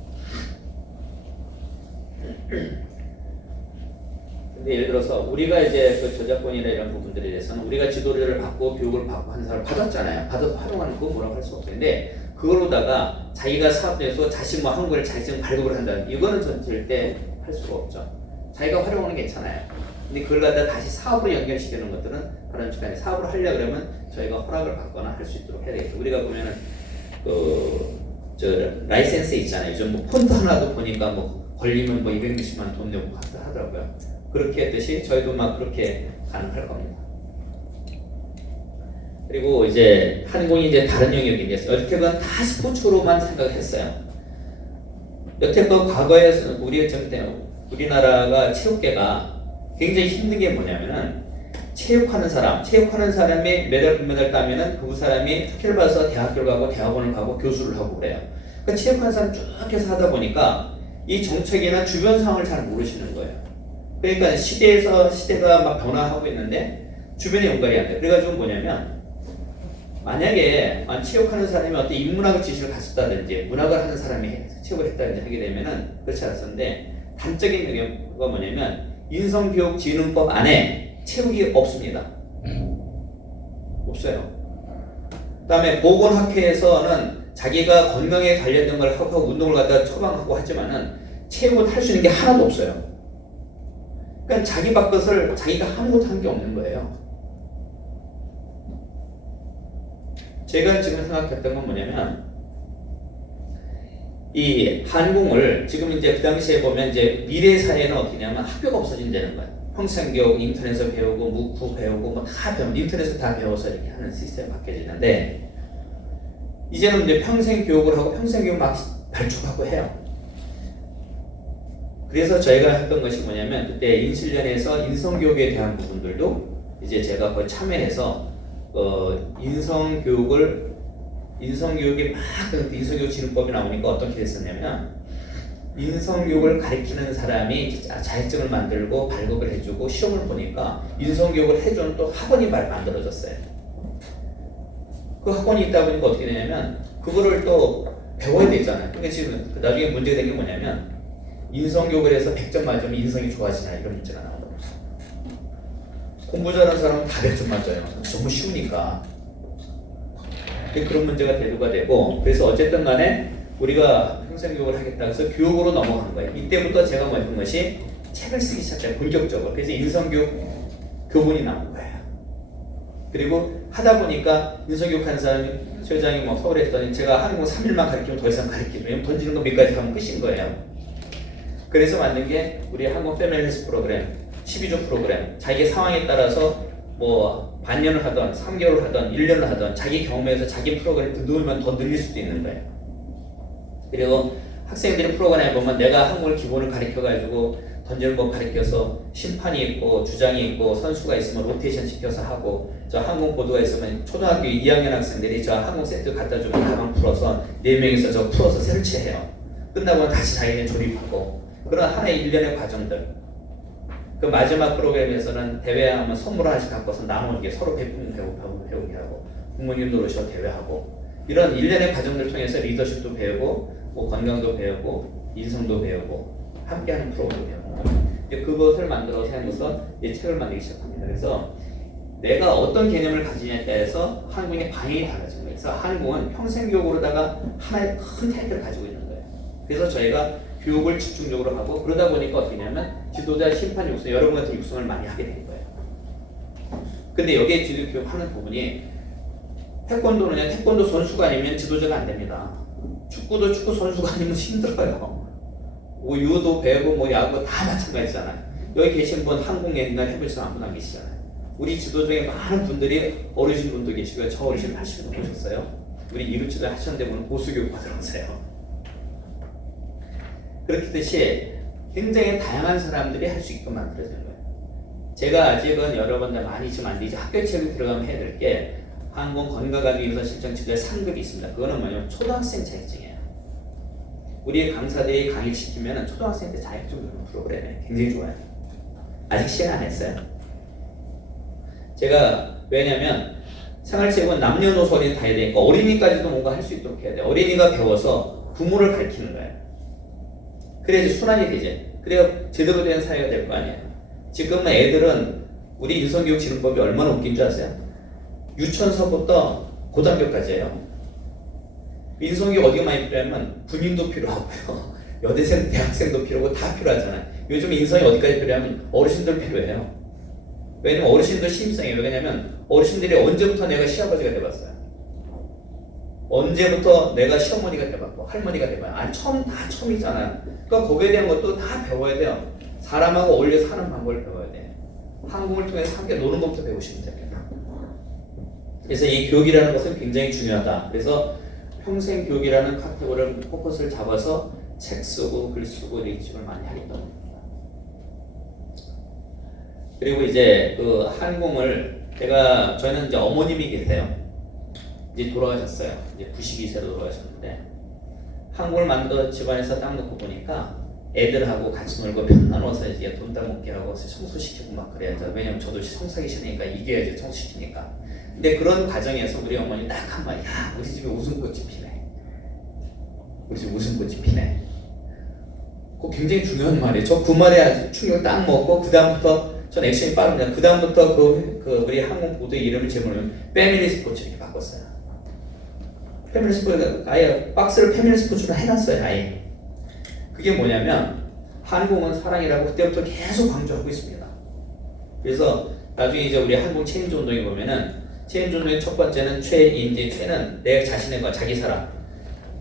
근데 예를 들어서 우리가 이제 그 저작권이나 이런 부분들에 대해서는 우리가 지도료를 받고 교육을 받고 하는 사람을 받았잖아요. 받아서 활용하는 거 뭐라고 할 수 없어요. 근데 그걸로다가 자기가 사업에서 자신 뭐 한국을 자신 발급을 한다는 이거는 전 절대 할 수가 없죠. 자기가 활용하는 게 괜찮아요. 근데 그걸 갖다 다시 사업으로 연결시키는 것들은 그런 측면에 사업을 하려고 그러면 저희가 허락을 받거나 할 수 있도록 해야 되겠죠. 우리가 보면은 저 라이센스 있잖아요. 요즘 뭐 폰트 하나도 보니까 뭐 걸리면 뭐 260만 돈 내고 하더라고요. 그렇게 했듯이 저희도 막 그렇게 가능할 겁니다. 그리고 이제 항공이 이제 다른 영역인데 여태껏 다 스포츠로만 생각했어요. 여태껏 과거에 우리나라가 체육계가 굉장히 힘든 게 뭐냐면은 체육하는 사람이 메달 금메달 따면은 그 사람이 특혜를 받아서 대학교를 가고 대학원을 가고 교수를 하고 그래요. 그러니까 체육하는 사람 쭉 해서 하다 보니까 이 정책이나 주변 상황을 잘 모르시는 거예요. 그러니까 시대가 막 변화하고 있는데 주변에 연관이 안 돼. 그래가지고 뭐냐면 만약에 체육하는 사람이 어떤 인문학을 지식을 갖췄다든지 문학을 하는 사람이 체육을 했다든지 하게 되면은 그렇지 않았었는데 단적인 의견가 뭐냐면 인성교육진흥법 안에 체육이 없습니다. 없어요. 그다음에 보건학회에서는 자기가 건강에 관련된 걸 하고 운동을 갖다 처방하고 하지만은 체육을 할 수 있는 게 하나도 없어요. 그러니까 자기 바깥을 자기가 아무것도 한 게 없는 거예요. 제가 지금 생각했던 건 뭐냐면 이 한궁을 지금 이제 그 당시에 보면 이제 미래 사회는 어떻게냐면 학교가 없어진다는 거예요. 평생교육 인터넷에서 배우고 묵후 배우고 뭐 다 배우고 인터넷에서 다 배워서 이렇게 하는 시스템이 바뀌어지는데 이제는 이제 평생 교육을 하고 평생 교육 막 발족하고 해요. 그래서 저희가 했던 것이 뭐냐면 그때 인실련에서 인성교육에 대한 부분들도 이제 제가 거의 참여해서 인성교육이 막 인성교육 진흥법이 나오니까 어떻게 됐었냐면 인성교육을 가르치는 사람이 자격증을 만들고 발급을 해주고 시험을 보니까 인성교육을 해주는 또 학원이 만들어졌어요. 그 학원이 있다 보니까 어떻게 되냐면 그거를 또 배워야 되잖아요. 그러니까 지금 나중에 문제가 된 게 뭐냐면 인성교육을 해서 100점 맞으면 인성이 좋아지나 이런 문제가 나온다고. 공부 잘하는 사람은 다 100점 맞아요. 너무 쉬우니까. 그런 문제가 대두가 되고 그래서 어쨌든 간에 우리가 평생교육을 하겠다 해서 교육으로 넘어가는 거예요. 이때부터 제가 뭐 했던 것이 책을 쓰기 시작해요. 본격적으로. 그래서 인성교육 교본이 나온 거예요. 그리고 하다 보니까 인성교육 하는 사람이 최장이 뭐 서울에 있더니 제가 한국 3일만 가르치면 더 이상 가르치면 던지는 거 몇 가지 하면 끝인 거예요. 그래서 만든 게 우리 한국 패밀리 헬스 프로그램 12주 프로그램 자기 상황에 따라서 뭐 반년을 하던 3개월을 하던 1년을 하던 자기 경험에서 자기 프로그램을 넣으면 더 늘릴 수도 있는 거예요. 그리고 학생들이 프로그램에 보면 내가 한국을 기본을 가르쳐가지고 던지는 법 가르쳐서 심판이 있고 주장이 있고 선수가 있으면 로테이션 시켜서 하고 저 항공 보드가 있으면 초등학교 2학년 학생들이 저 항공 세트 갖다 주면 가방 풀어서 4명이서 저 풀어서 설치해요. 끝나고 다시 자기네 조립하고 그런 하나의 일련의 과정들. 그 마지막 프로그램에서는 대회하면 선물 하나씩 갖고서 나누게 서로 배우게 하고 부모님도 오셔서 대회하고 이런 일련의 과정들을 통해서 리더십도 배우고 뭐 건강도 배우고 인성도 배우고 함께하는 프로그램이에요. 이제 그것을 만들어서 하면서 이제 책을 만들기 시작합니다. 그래서 내가 어떤 개념을 가지냐에 따라서 한국의 방향이 달라진 거예요. 그래서 한국은 평생교육으로다가 하나의 큰 타이틀을 가지고 있는 거예요. 그래서 저희가 교육을 집중적으로 하고 그러다 보니까 어떻게 냐면 지도자 심판 육성 여러분 같은 육성을 많이 하게 된 거예요. 근데 여기에 지도 교육하는 부분이 태권도는 태권도 선수가 아니면 지도자가 안 됩니다. 축구도 축구 선수가 아니면 힘들어요. 뭐 유도 배구 뭐 야구 다 마찬가지잖아요. 여기 계신 분 한국 옛날 해보시면 아무도 안 계시잖아요. 우리 지도 중에 많은 분들이 어르신 분도 계시고요. 저 어르신 80분 계셨어요. 우리 이루치도 하셨는데 보면 보수교육 받으러 오세요. 그렇기 때문에 굉장히 다양한 사람들이 할 수 있게끔 만들어진 거예요. 제가 아직은 여러분들 많이 지금 안 되지 학교 체육에 들어가면 해야 될 게 항공 건강하기 위해서 실전 지도에 상급이 있습니다. 그거는 뭐냐면 초등학생 자격증이에요. 우리 강사들이 강의 시키면 초등학생 때 자격증 주는 프로그램이 굉장히 좋아요. 아직 시행 안 했어요. 제가 왜냐면 생활체육은 남녀노소 어린이 다 해야 되니까 어린이까지도 뭔가 할 수 있도록 해야 돼요. 어린이가 배워서 부모를 가르치는 거예요. 그래야지 순환이 되지. 그래야 제대로 된 사회가 될 거 아니에요. 지금은 애들은 우리 인성교육 진흥법이 얼마나 웃긴 줄 아세요? 유치원서부터 고등학교까지예요. 인성교육 어디가 많이 필요하면 군인도 필요하고요. 여대생, 대학생도 필요하고 다 필요하잖아요. 요즘 인성이 어디까지 필요하면 어르신들 필요해요. 왜냐면 어르신들 심성이에요. 왜냐면 어르신들이 언제부터 내가 시아버지가 돼봤어요. 언제부터 내가 시어머니가 돼봤고 할머니가 돼봤고 아니 처음이잖아요. 그러니까 거기에 대한 것도 다 배워야 돼요. 사람하고 어울려 사는 방법을 배워야 돼. 한국을 통해서 함께 노는 것부터 배우시면 됩니다. 그래서 이 교육이라는 것은 굉장히 중요하다. 그래서 평생 교육이라는 카테고리를 포커스를 잡아서 책 쓰고 글 쓰고 리서치를 많이 하겠다. 그리고 이제 그 한궁을 저희는 이제 어머님이 계세요. 이제 돌아가셨어요. 이제 92세로 돌아가셨는데 한국을 만들어 집안에서 딱 놓고 보니까 애들하고 같이 놀고 편 나눠서 이제 돈 따먹게 하고 청소시키고 막 그래야죠. 왜냐면 저도 청소하기 싫으니까 이겨야지 청소시키니까. 근데 그런 과정에서 우리 어머니 딱 한마디, 야 우리 집에 웃음꽃이 피네. 우리 집 웃음꽃이 피네. 그거 굉장히 중요한 말이에요. 저 그 말에 아주 충격을 딱 먹고 그 다음부터 전 액션이 빠릅니다. 그 다음부터 그 우리 항공 보도의 이름을 제목을 패밀리 스포츠 이렇게 바꿨어요. 패밀리 스포츠 아예 박스를 패밀리 스포츠로 해놨어요. 아예. 그게 뭐냐면 항공은 사랑이라고 그때부터 계속 강조하고 있습니다. 그래서 나중에 이제 우리 항공 체인지 운동에 보면은 체인지 운동의 첫 번째는 최인지, 최는 내 자신의 것, 자기 사랑,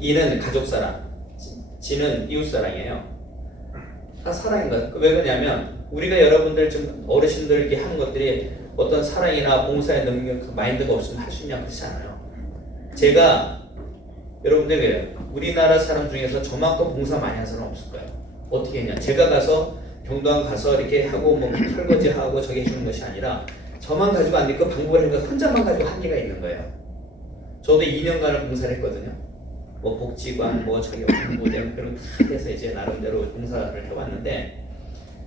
이는 가족 사랑, 지는 이웃 사랑이에요. 다 사랑인 거예요. 왜 그러냐면 우리가 여러분들 지금 어르신들 이렇게 하는 것들이 어떤 사랑이나 봉사의 능력, 그 마인드가 없으면 할 수 있냐 그렇지 않아요. 제가 여러분들 그래요. 우리나라 사람 중에서 저만큼 봉사 많이 한 사람 없을 거예요. 어떻게 했냐? 제가 가서 경도항 가서 이렇게 하고 뭐 설거지 하고 저기 해주는 것이 아니라 저만 가지고 안 돼. 그 방법을 하니까 혼자만 가지고 한계가 있는 거예요. 저도 2년간을 봉사를 했거든요. 뭐 복지관, 뭐 저기 홍보대 그런 해서 이제 나름대로 봉사를 해왔는데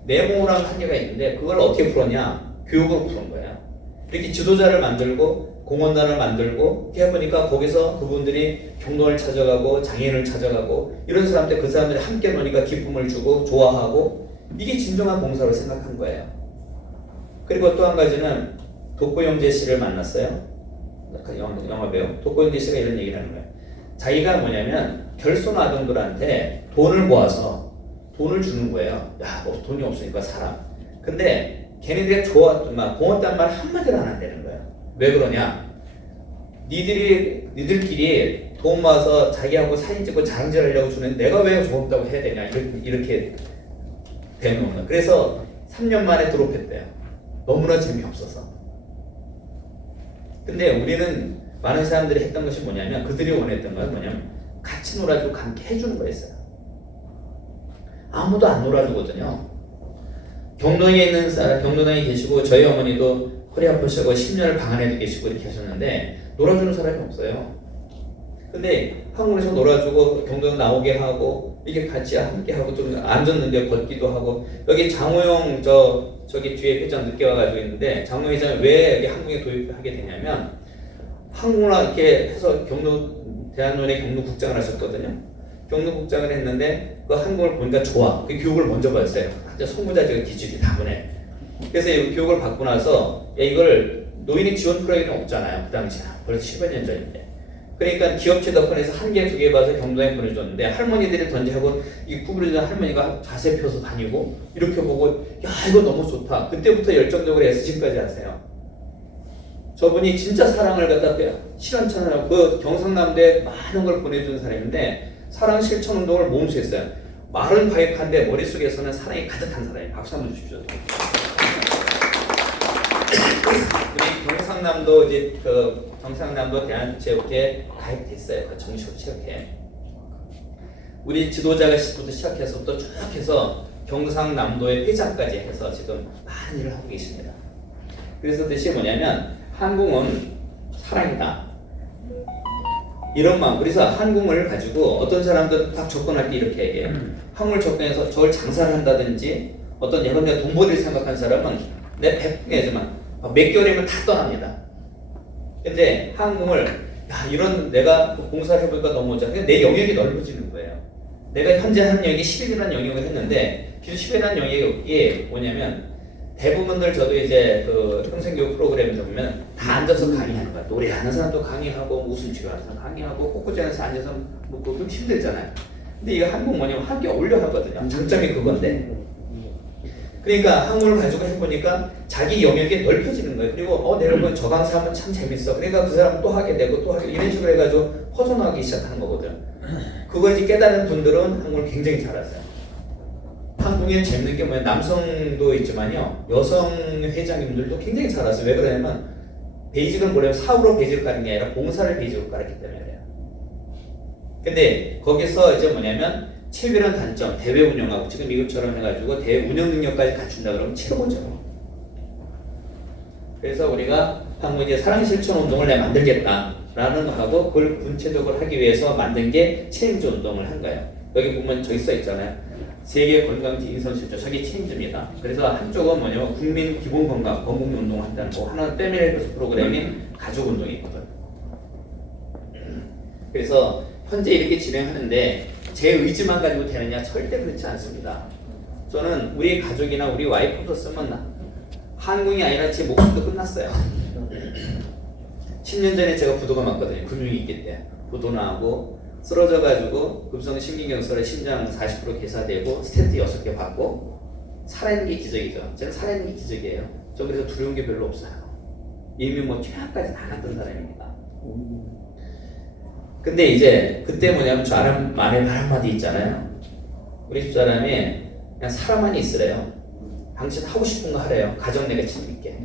내 몸이랑 한계가 있는데 그걸 어떻게 풀었냐? 교육으로 푸는 거예요. 이렇게 지도자를 만들고 공원단을 만들고 이렇게 해보니까 거기서 그분들이 경로를 찾아가고 장애인을 찾아가고 이런 사람들 그 사람들이 함께 노니까 기쁨을 주고 좋아하고 이게 진정한 봉사로 생각한 거예요. 그리고 또 한 가지는 독고영재 씨를 만났어요. 영화 배우 독고영재 씨가 이런 얘기를 하는 거예요. 자기가 뭐냐면 결손 아동들한테 돈을 모아서 돈을 주는 거예요. 야, 뭐 돈이 없으니까 사람. 근데 걔네들이 고맙단 말 한마디도 안 한다는 거예요. 왜 그러냐? 니들끼리 돈 모아서 자기하고 사진 찍고 자랑질하려고 주는 내가 왜 고맙다고 해야 되냐 이렇게 되는 겁니다. 그래서 3년 만에 드롭했대요. 너무나 재미없어서. 근데 우리는 많은 사람들이 했던 것이 뭐냐면 그들이 원했던 건 뭐냐면 같이 놀아주고 함께 해주는 거였어요. 아무도 안 놀아주거든요. 경로당에 계시고 저희 어머니도 허리 아프시고 10년을 방 안에도 계시고 이렇게 하셨는데 놀아주는 사람이 없어요. 근데 한국에서 놀아주고 경로당 나오게 하고 이게 같이 함께 하고 좀 앉았는데 걷기도 하고 여기 장호영 저기 뒤에 회장 늦게 와가지고 있는데 장호영 회장이 왜 여기 한국에 도입하게 되냐면 한국을 이렇게 해서 대한민국의 경로국장을 하셨거든요. 경로국장을 했는데 그 한국을 보니까 좋아. 그 교육을 먼저 받았어요. 송부자적 기질이 다분해. 그래서 이 교육을 받고 나서 이걸 노인의 지원 프로그램이 없잖아요. 그 당시에 벌써 10여 년 전인데. 그러니까 기업체 덕분에서 한 개, 두 개 봐서 경도에 보내줬는데 할머니들이 던지하고 이 구부러진 할머니가 자세 펴서 다니고 이렇게 보고 야 이거 너무 좋다. 그때부터 열정적으로 SG까지 하세요. 저분이 진짜 사랑을 갖다 실천하고 그 경상남도에 많은 걸 보내준 사람인데 사랑 실천 운동을 몸소 했어요. 말은 바익한데 머릿속에서는 사랑이 가득한 사람이에요. 박수 한번 주십시오. 우리 경상남도 이제 그 경상남도 대한체육회 가입됐어요. 그 정식 체육회. 우리 지도자가 부터 시작해서 또 쭉 해서 경상남도의 회장까지 해서 지금 많은 일을 하고 계십니다. 그래서 뜻이 뭐냐면 한국은 사랑이다. 이런 마음. 그래서 한국을 가지고 어떤 사람들은 딱 접근할 때 이렇게 얘기해요. 한국을 접근해서 저걸 장사를 한다든지 어떤 여러분들 돈 벌이를 생각하는 사람은 내 100분 내지만 몇 개월이면 다 떠납니다. 근데 한국을 야 이런 내가 공사를 해보니까 너무 좋아. 내 영역이 넓어지는 거예요. 내가 현재 하는 영역이 10일이라는 영역을 했는데 그 10일이라는 영역이 뭐냐면 대부분들 저도 이제 그 평생교육 프로그램에서 보면 다 앉아서 강의하는 거야. 노래하는 사람도 강의하고 무슨 치료하는 사람 강의하고 꽃꽂이하는 앉아서 뭐 그럼 힘들잖아요. 근데 이거 한국 뭐냐면 함께 어울려 하거든요. 장점이 그건데. 그러니까 한국을 가지고 해보니까 자기 영역이 넓혀지는 거예요. 그리고 내가 보면 저 강사 하면 참 재밌어. 그러니까 그 사람 또 하게 되고 또 하게 이런 식으로 해가지고 퍼져나가기 시작하는 거거든. 그걸 이제 깨달은 분들은 한국을 굉장히 잘하세요. 한국에 재밌는 게 뭐냐 남성도 있지만요 여성 회장님들도 굉장히 잘하세요. 왜 그러냐면 베이직을 뭐냐면 사업으로 베이직을 가는 게 아니라 봉사를 베이직으로 가르기 때문에 그래요. 근데 거기서 이제 뭐냐면 체육이라는 단점 대회 운영하고 지금 미국처럼 해가지고 대회 운영 능력까지 갖춘다 그러면 최고죠. 그래서 우리가 한국 이제 사랑 실천 운동을 내가 만들겠다라는 하고 그걸 구체적으로 하기 위해서 만든 게 체인지 운동을 한 거예요. 여기 보면 저기 써 있잖아요. 세계 건강지 인선실조 저게 체인지입니다. 그래서 한쪽은 뭐냐면 국민 기본 건강 건국 운동을 한다는 거, 하나는 패밀리 프로그램인 가족 운동이거든. 그래서 현재 이렇게 진행하는데 제 의지만 가지고 되느냐? 절대 그렇지 않습니다. 저는 우리 가족이나 우리 와이프도 쓰면 한국이 아니라 제 목숨도 끝났어요. 10년 전에 제가 부도가 맞거든요. 근육이 때 부도 나고 쓰러져가지고 급성심근경색에 심장 40% 괴사되고 스텐트 6개 받고 살아있는 게 기적이죠. 저는 살아있는 게 기적이에요. 저 그래서 두려운 게 별로 없어요. 이미 뭐 최악까지 다 갔던 사람입니다. 근데 이제 그때 뭐냐면 저 말에 말 한마디 있잖아요. 우리 집사람이 그냥 사람만 있으래요. 당신 하고 싶은 거 하래요. 가정 내가 책임있게.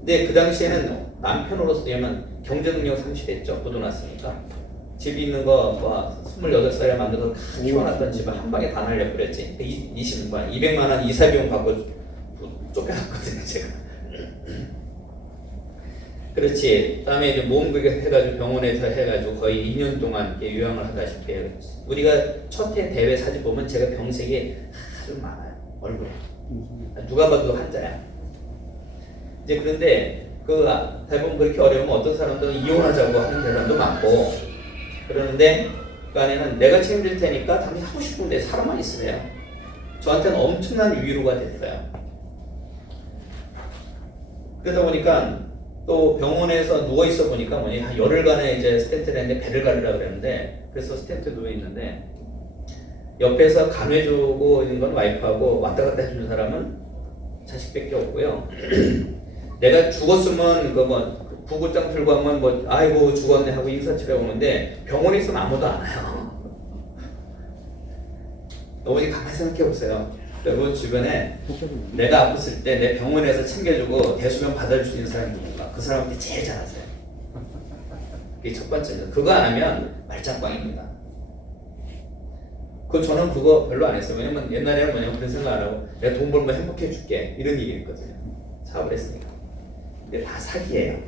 근데 그 당시에는 남편으로서 되면 경제능력 상실했죠. 부도 났으니까. 집 있는 거 28살에 만들어서 다 키워놨던 집을 한 방에 다 날려버렸지. 200만 원 이사비용 받고 쫓겨났거든요, 제가. 그렇지. 그다음에 이제 모험극에 해가지고 병원에서 해가지고 거의 2년 동안 이렇게 요양을 하다시피 우리가 첫 해 대회 사진 보면 제가 병색이 아주 많아요. 얼굴에. 누가 봐도 한자야. 이제 그런데 대부분 그렇게 어려우면 어떤 사람들은 이혼하자고 하는 사람도 많고 그러는데 그 안에는 내가 책임질 테니까 당신 하고 싶은데 사람만 있으래요. 저한테는 엄청난 위로가 됐어요. 그러다 보니까 또 병원에서 누워 있어 보니까 한 열흘간의 이제 스텐트를 했는데 배를 가르라 그랬는데 그래서 스텐트 누워 있는데 옆에서 간호해주고 있는 건 와이프하고 왔다 갔다 해주는 사람은 자식밖에 없고요. 내가 죽었으면 부고장 들고 하면 아이고 죽었네 하고 인사치레 오는데 병원에 있으면 아무도 안 와요. 어머니 가만히 생각해 보세요. 여러분 주변에 내가 아팠을 때 내 병원에서 챙겨주고 대수변 받아줄 수 있는 사람이 누군가? 그 사람한테 제일 잘하세요. 그게 첫 번째입니다. 그거 안 하면 말짱꽝입니다. 저는 그거 별로 안 했어요. 왜냐면 옛날에는 그런 생각 안 하고 내가 돈 벌면 행복해 줄게 이런 얘기 했거든요. 사업을 했으니까. 근데 다 사기예요.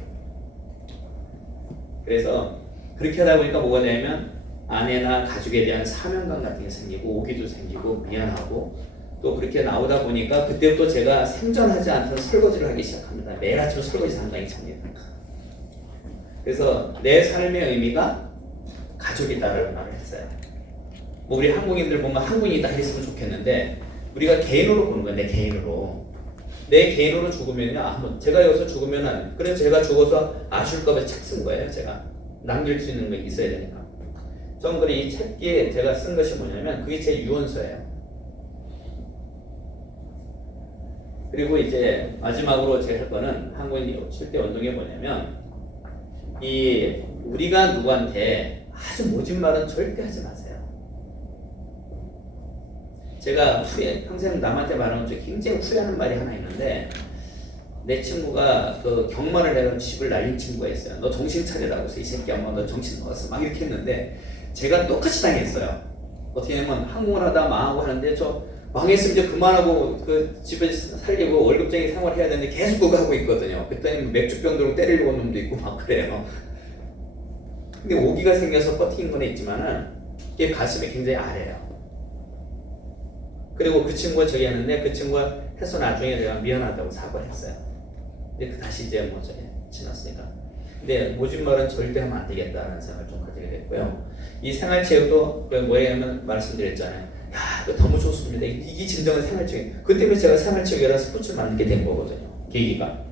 그래서 그렇게 하다 보니까 뭐가 되냐면 아내나 가족에 대한 사명감 같은 게 생기고 오기도 생기고 미안하고 또 그렇게 나오다 보니까 그때부터 제가 생전하지 않던 설거지를 하기 시작합니다. 매일 아침 설거지 상당히 찹니다. 그래서 내 삶의 의미가 가족이다라는 말을 했어요. 우리 한국인들 보면 한국인이다 했으면 좋겠는데 우리가 개인으로 보는 거야. 내 개인으로. 내 개인으로 죽으면요. 제가 여기서 죽으면은 그래서 제가 죽어서 아쉬울까 봐 책 쓴 거예요. 제가 남길 수 있는 거 있어야 되니까. 전 그래 이 책기에 제가 쓴 것이 뭐냐면 그게 제 유언서예요. 그리고 이제 마지막으로 제가 할 거는 한국인 7대 운동이 뭐냐면 우리가 누구한테 아주 모진 말은 절대 하지 마세요. 제가 평생 남한테 말하는 중 굉장히 후회하는 말이 하나 있는데 내 친구가 경마를 해서 집을 날린 친구가 있어요. 너 정신 차리라고 해서 이 새끼 엄마 너 정신 나갔어 막 이렇게 했는데 제가 똑같이 당했어요. 어떻게 하면 항공을 하다 망하고 하는데 저 망했으면 이제 그만하고 집에 살리고 월급쟁이 생활해야 되는데 계속 그거 하고 있거든요. 그랬더니 맥주병 들고 때리려고 온 놈도 있고 막 그래요. 근데 오기가 생겨서 버틴 건 있지만은 이게 가슴이 굉장히 아래요. 그리고 그 친구가 저기 하는데 그 친구가 해서 나중에 내가 미안하다고 사과를 했어요. 근데 다시 이제 지났으니까. 근데 모진 말은 절대 하면 안 되겠다는 생각을 좀 가지게 됐고요. 이 생활체육도 뭐냐면 말씀드렸잖아요. 야, 너무 좋습니다. 이게 진정한 생활체육. 그 때문에 제가 생활체육이라는 스포츠를 만들게 된 거거든요. 계기가.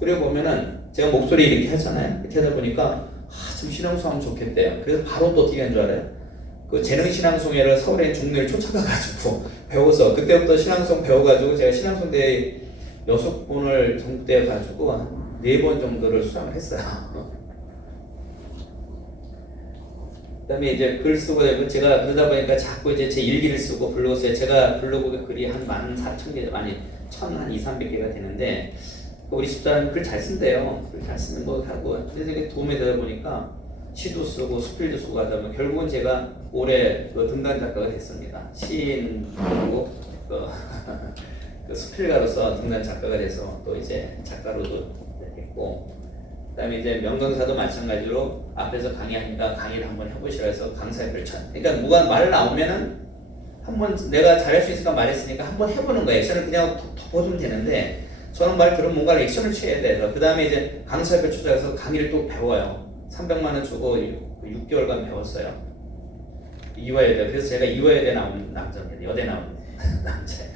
그리고 보면은 제가 목소리 이렇게 하잖아요. 이렇게 하다 보니까 좀 신앙송 하면 좋겠대요. 그래서 바로 또 어떻게 한 줄 알아요? 재능 신앙송회를 서울에 있는 종로를 쫓아가가지고 배워서 그때부터 신앙송 배워가지고 제가 신앙송대 6번을 전국대에 가지고 한 4번 정도를 수상을 했어요. 그다음에 이제 글 쓰고 제가 그러다 보니까 자꾸 이제 제 일기를 쓰고 블로그 써요. 제가 블로그 글이 한 14,000개 한 2,300개가 되는데 우리 집사람이 글 잘 쓴대요. 글 잘 쓰는 거 하고 그래서 도움이 되다 보니까 시도 쓰고 수필도 쓰고 하다 보면 결국은 제가 올해 등단 작가가 됐습니다. 시인이고 수필가로서 등단 작가가 돼서 또 이제 작가로도 됐고 그다음에 이제 명강사도 마찬가지로 앞에서 강의하니까 강의를 한번 해보시라 해서 강사에 별천. 그러니까 뭐가 말 나오면은 한번 내가 잘할 수 있을까 말했으니까 한번 해보는 거예요. 액션을 그냥 덮어두면 되는데 저는 말 들으면 뭔가 액션을 취해야 돼요. 그 다음에 이제 강사협회 출석해서 강의를 또 배워요. 300만 원 주고 6개월간 배웠어요. 이화여대. 그래서 제가 이화여대 나온 남자입니다. 여대 나온 남자예요.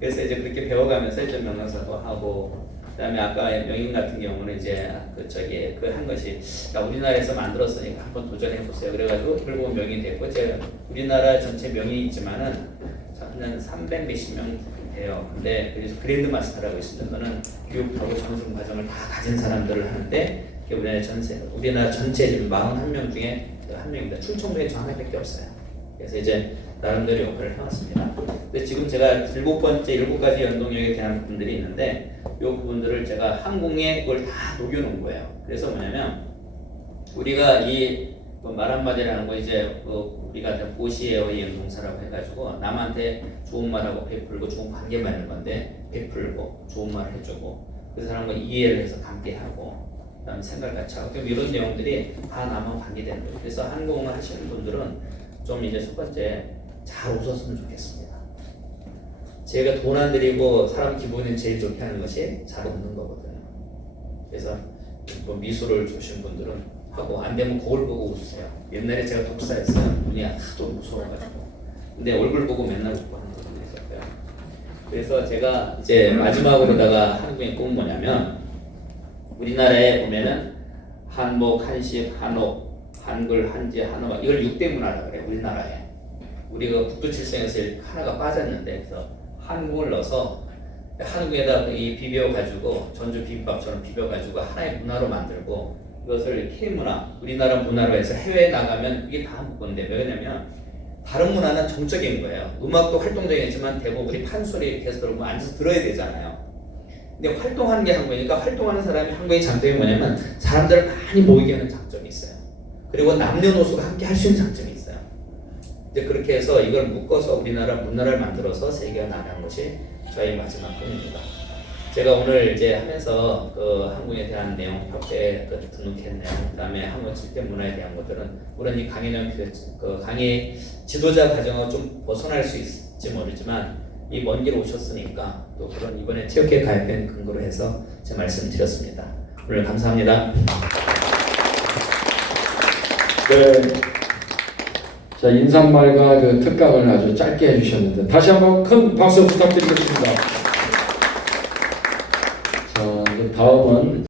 그래서 이제 그렇게 배워가면서 이제 명랑사도 하고, 그다음에 아까 명인 같은 경우는 이제 그 한 것이 야, 우리나라에서 만들었으니까 한번 도전해 보세요. 그래가지고 결국 명인이 됐고, 제가 우리나라 전체 명인이 있지만은 저는 300 몇십 명 돼요. 근데 그래서 그랜드 마스터라고 있습니다. 그거는 교육하고 전승 과정을 다 가진 사람들을 하는데 우리나라 전체 지금 41명 중에 한 명입니다. 충청도에 저 하나밖에 없어요. 그래서 이제 나름대로 역할을 해왔습니다. 근데 지금 제가 7가지 연동력에 대한 부분들이 있는데 이 부분들을 제가 항공에 그걸 다 녹여놓은 거예요. 그래서 뭐냐면 우리가 이 말 한마디라는 거 이제 우리가 보시에어의 연동사라고 해가지고 남한테 좋은 말하고 베풀고 좋은 관계 맺는 건데 베풀고 좋은 말 해주고 그 사람과 이해를 해서 함께하고 그다음에 생각 같이 하고 이런 내용들이 다 남한 관계되는 거예요. 그래서 항공을 하시는 분들은 좀 이제 첫 번째 잘 웃었으면 좋겠습니다. 제가 돈 안 들이고 사람 기분이 제일 좋게 하는 것이 잘 웃는 거거든요. 그래서 뭐 미소를 주신 분들은 하고 안 되면 거울 보고 웃으세요. 옛날에 제가 독사했어요. 눈이 하도 무서워가지고. 근데 얼굴 보고 맨날 웃고 하는 분들이 있었고요. 그래서 제가 이제 마지막으로다가 한국의 꿈은 뭐냐면 우리나라에 보면은 한복, 한식, 한옥, 한글, 한지, 한어 이걸 6대 문화라고 그래요. 우리나라에. 우리가 국토칠성에서 하나가 빠졌는데 그래서 한국을 넣어서 한국에다 이 비벼가지고 전주 비빔밥처럼 비벼가지고 하나의 문화로 만들고 이것을 K문화, 우리나라 문화로 해서 해외에 나가면 이게 다 한국 건데 왜냐면 다른 문화는 정적인 거예요. 음악도 활동적이지만 대부분이 판소리 이렇게 해서 들으면 앉아서 들어야 되잖아요. 근데 활동하는 게 한국이니까 활동하는 사람이 한국의 장점이 뭐냐면 사람들을 많이 모이게 하는 장점이 있어요. 그리고 남녀노소가 함께 할 수 있는 장점이 있어요. 이제 그렇게 해서 이걸 묶어서 우리나라 문화를 만들어서 세계에 나가는 것이 저희 마지막 꿈입니다. 제가 오늘 이제 하면서 그 한국에 대한 내용, 협회에 등록했네요. 그다음에 한국 7대 문화에 대한 것들은 물론 이 강의는 그 강의 지도자 과정을 좀 벗어날 수 있을지 모르지만 이 먼 길 오셨으니까 또 그런 이번에 체육회 가입된 근거로 해서 제 말씀 드렸습니다. 오늘 감사합니다. 네. 자, 인사말과 그 특강을 아주 짧게 해주셨는데 다시 한번 큰 박수 부탁드리겠습니다. 자, 다음은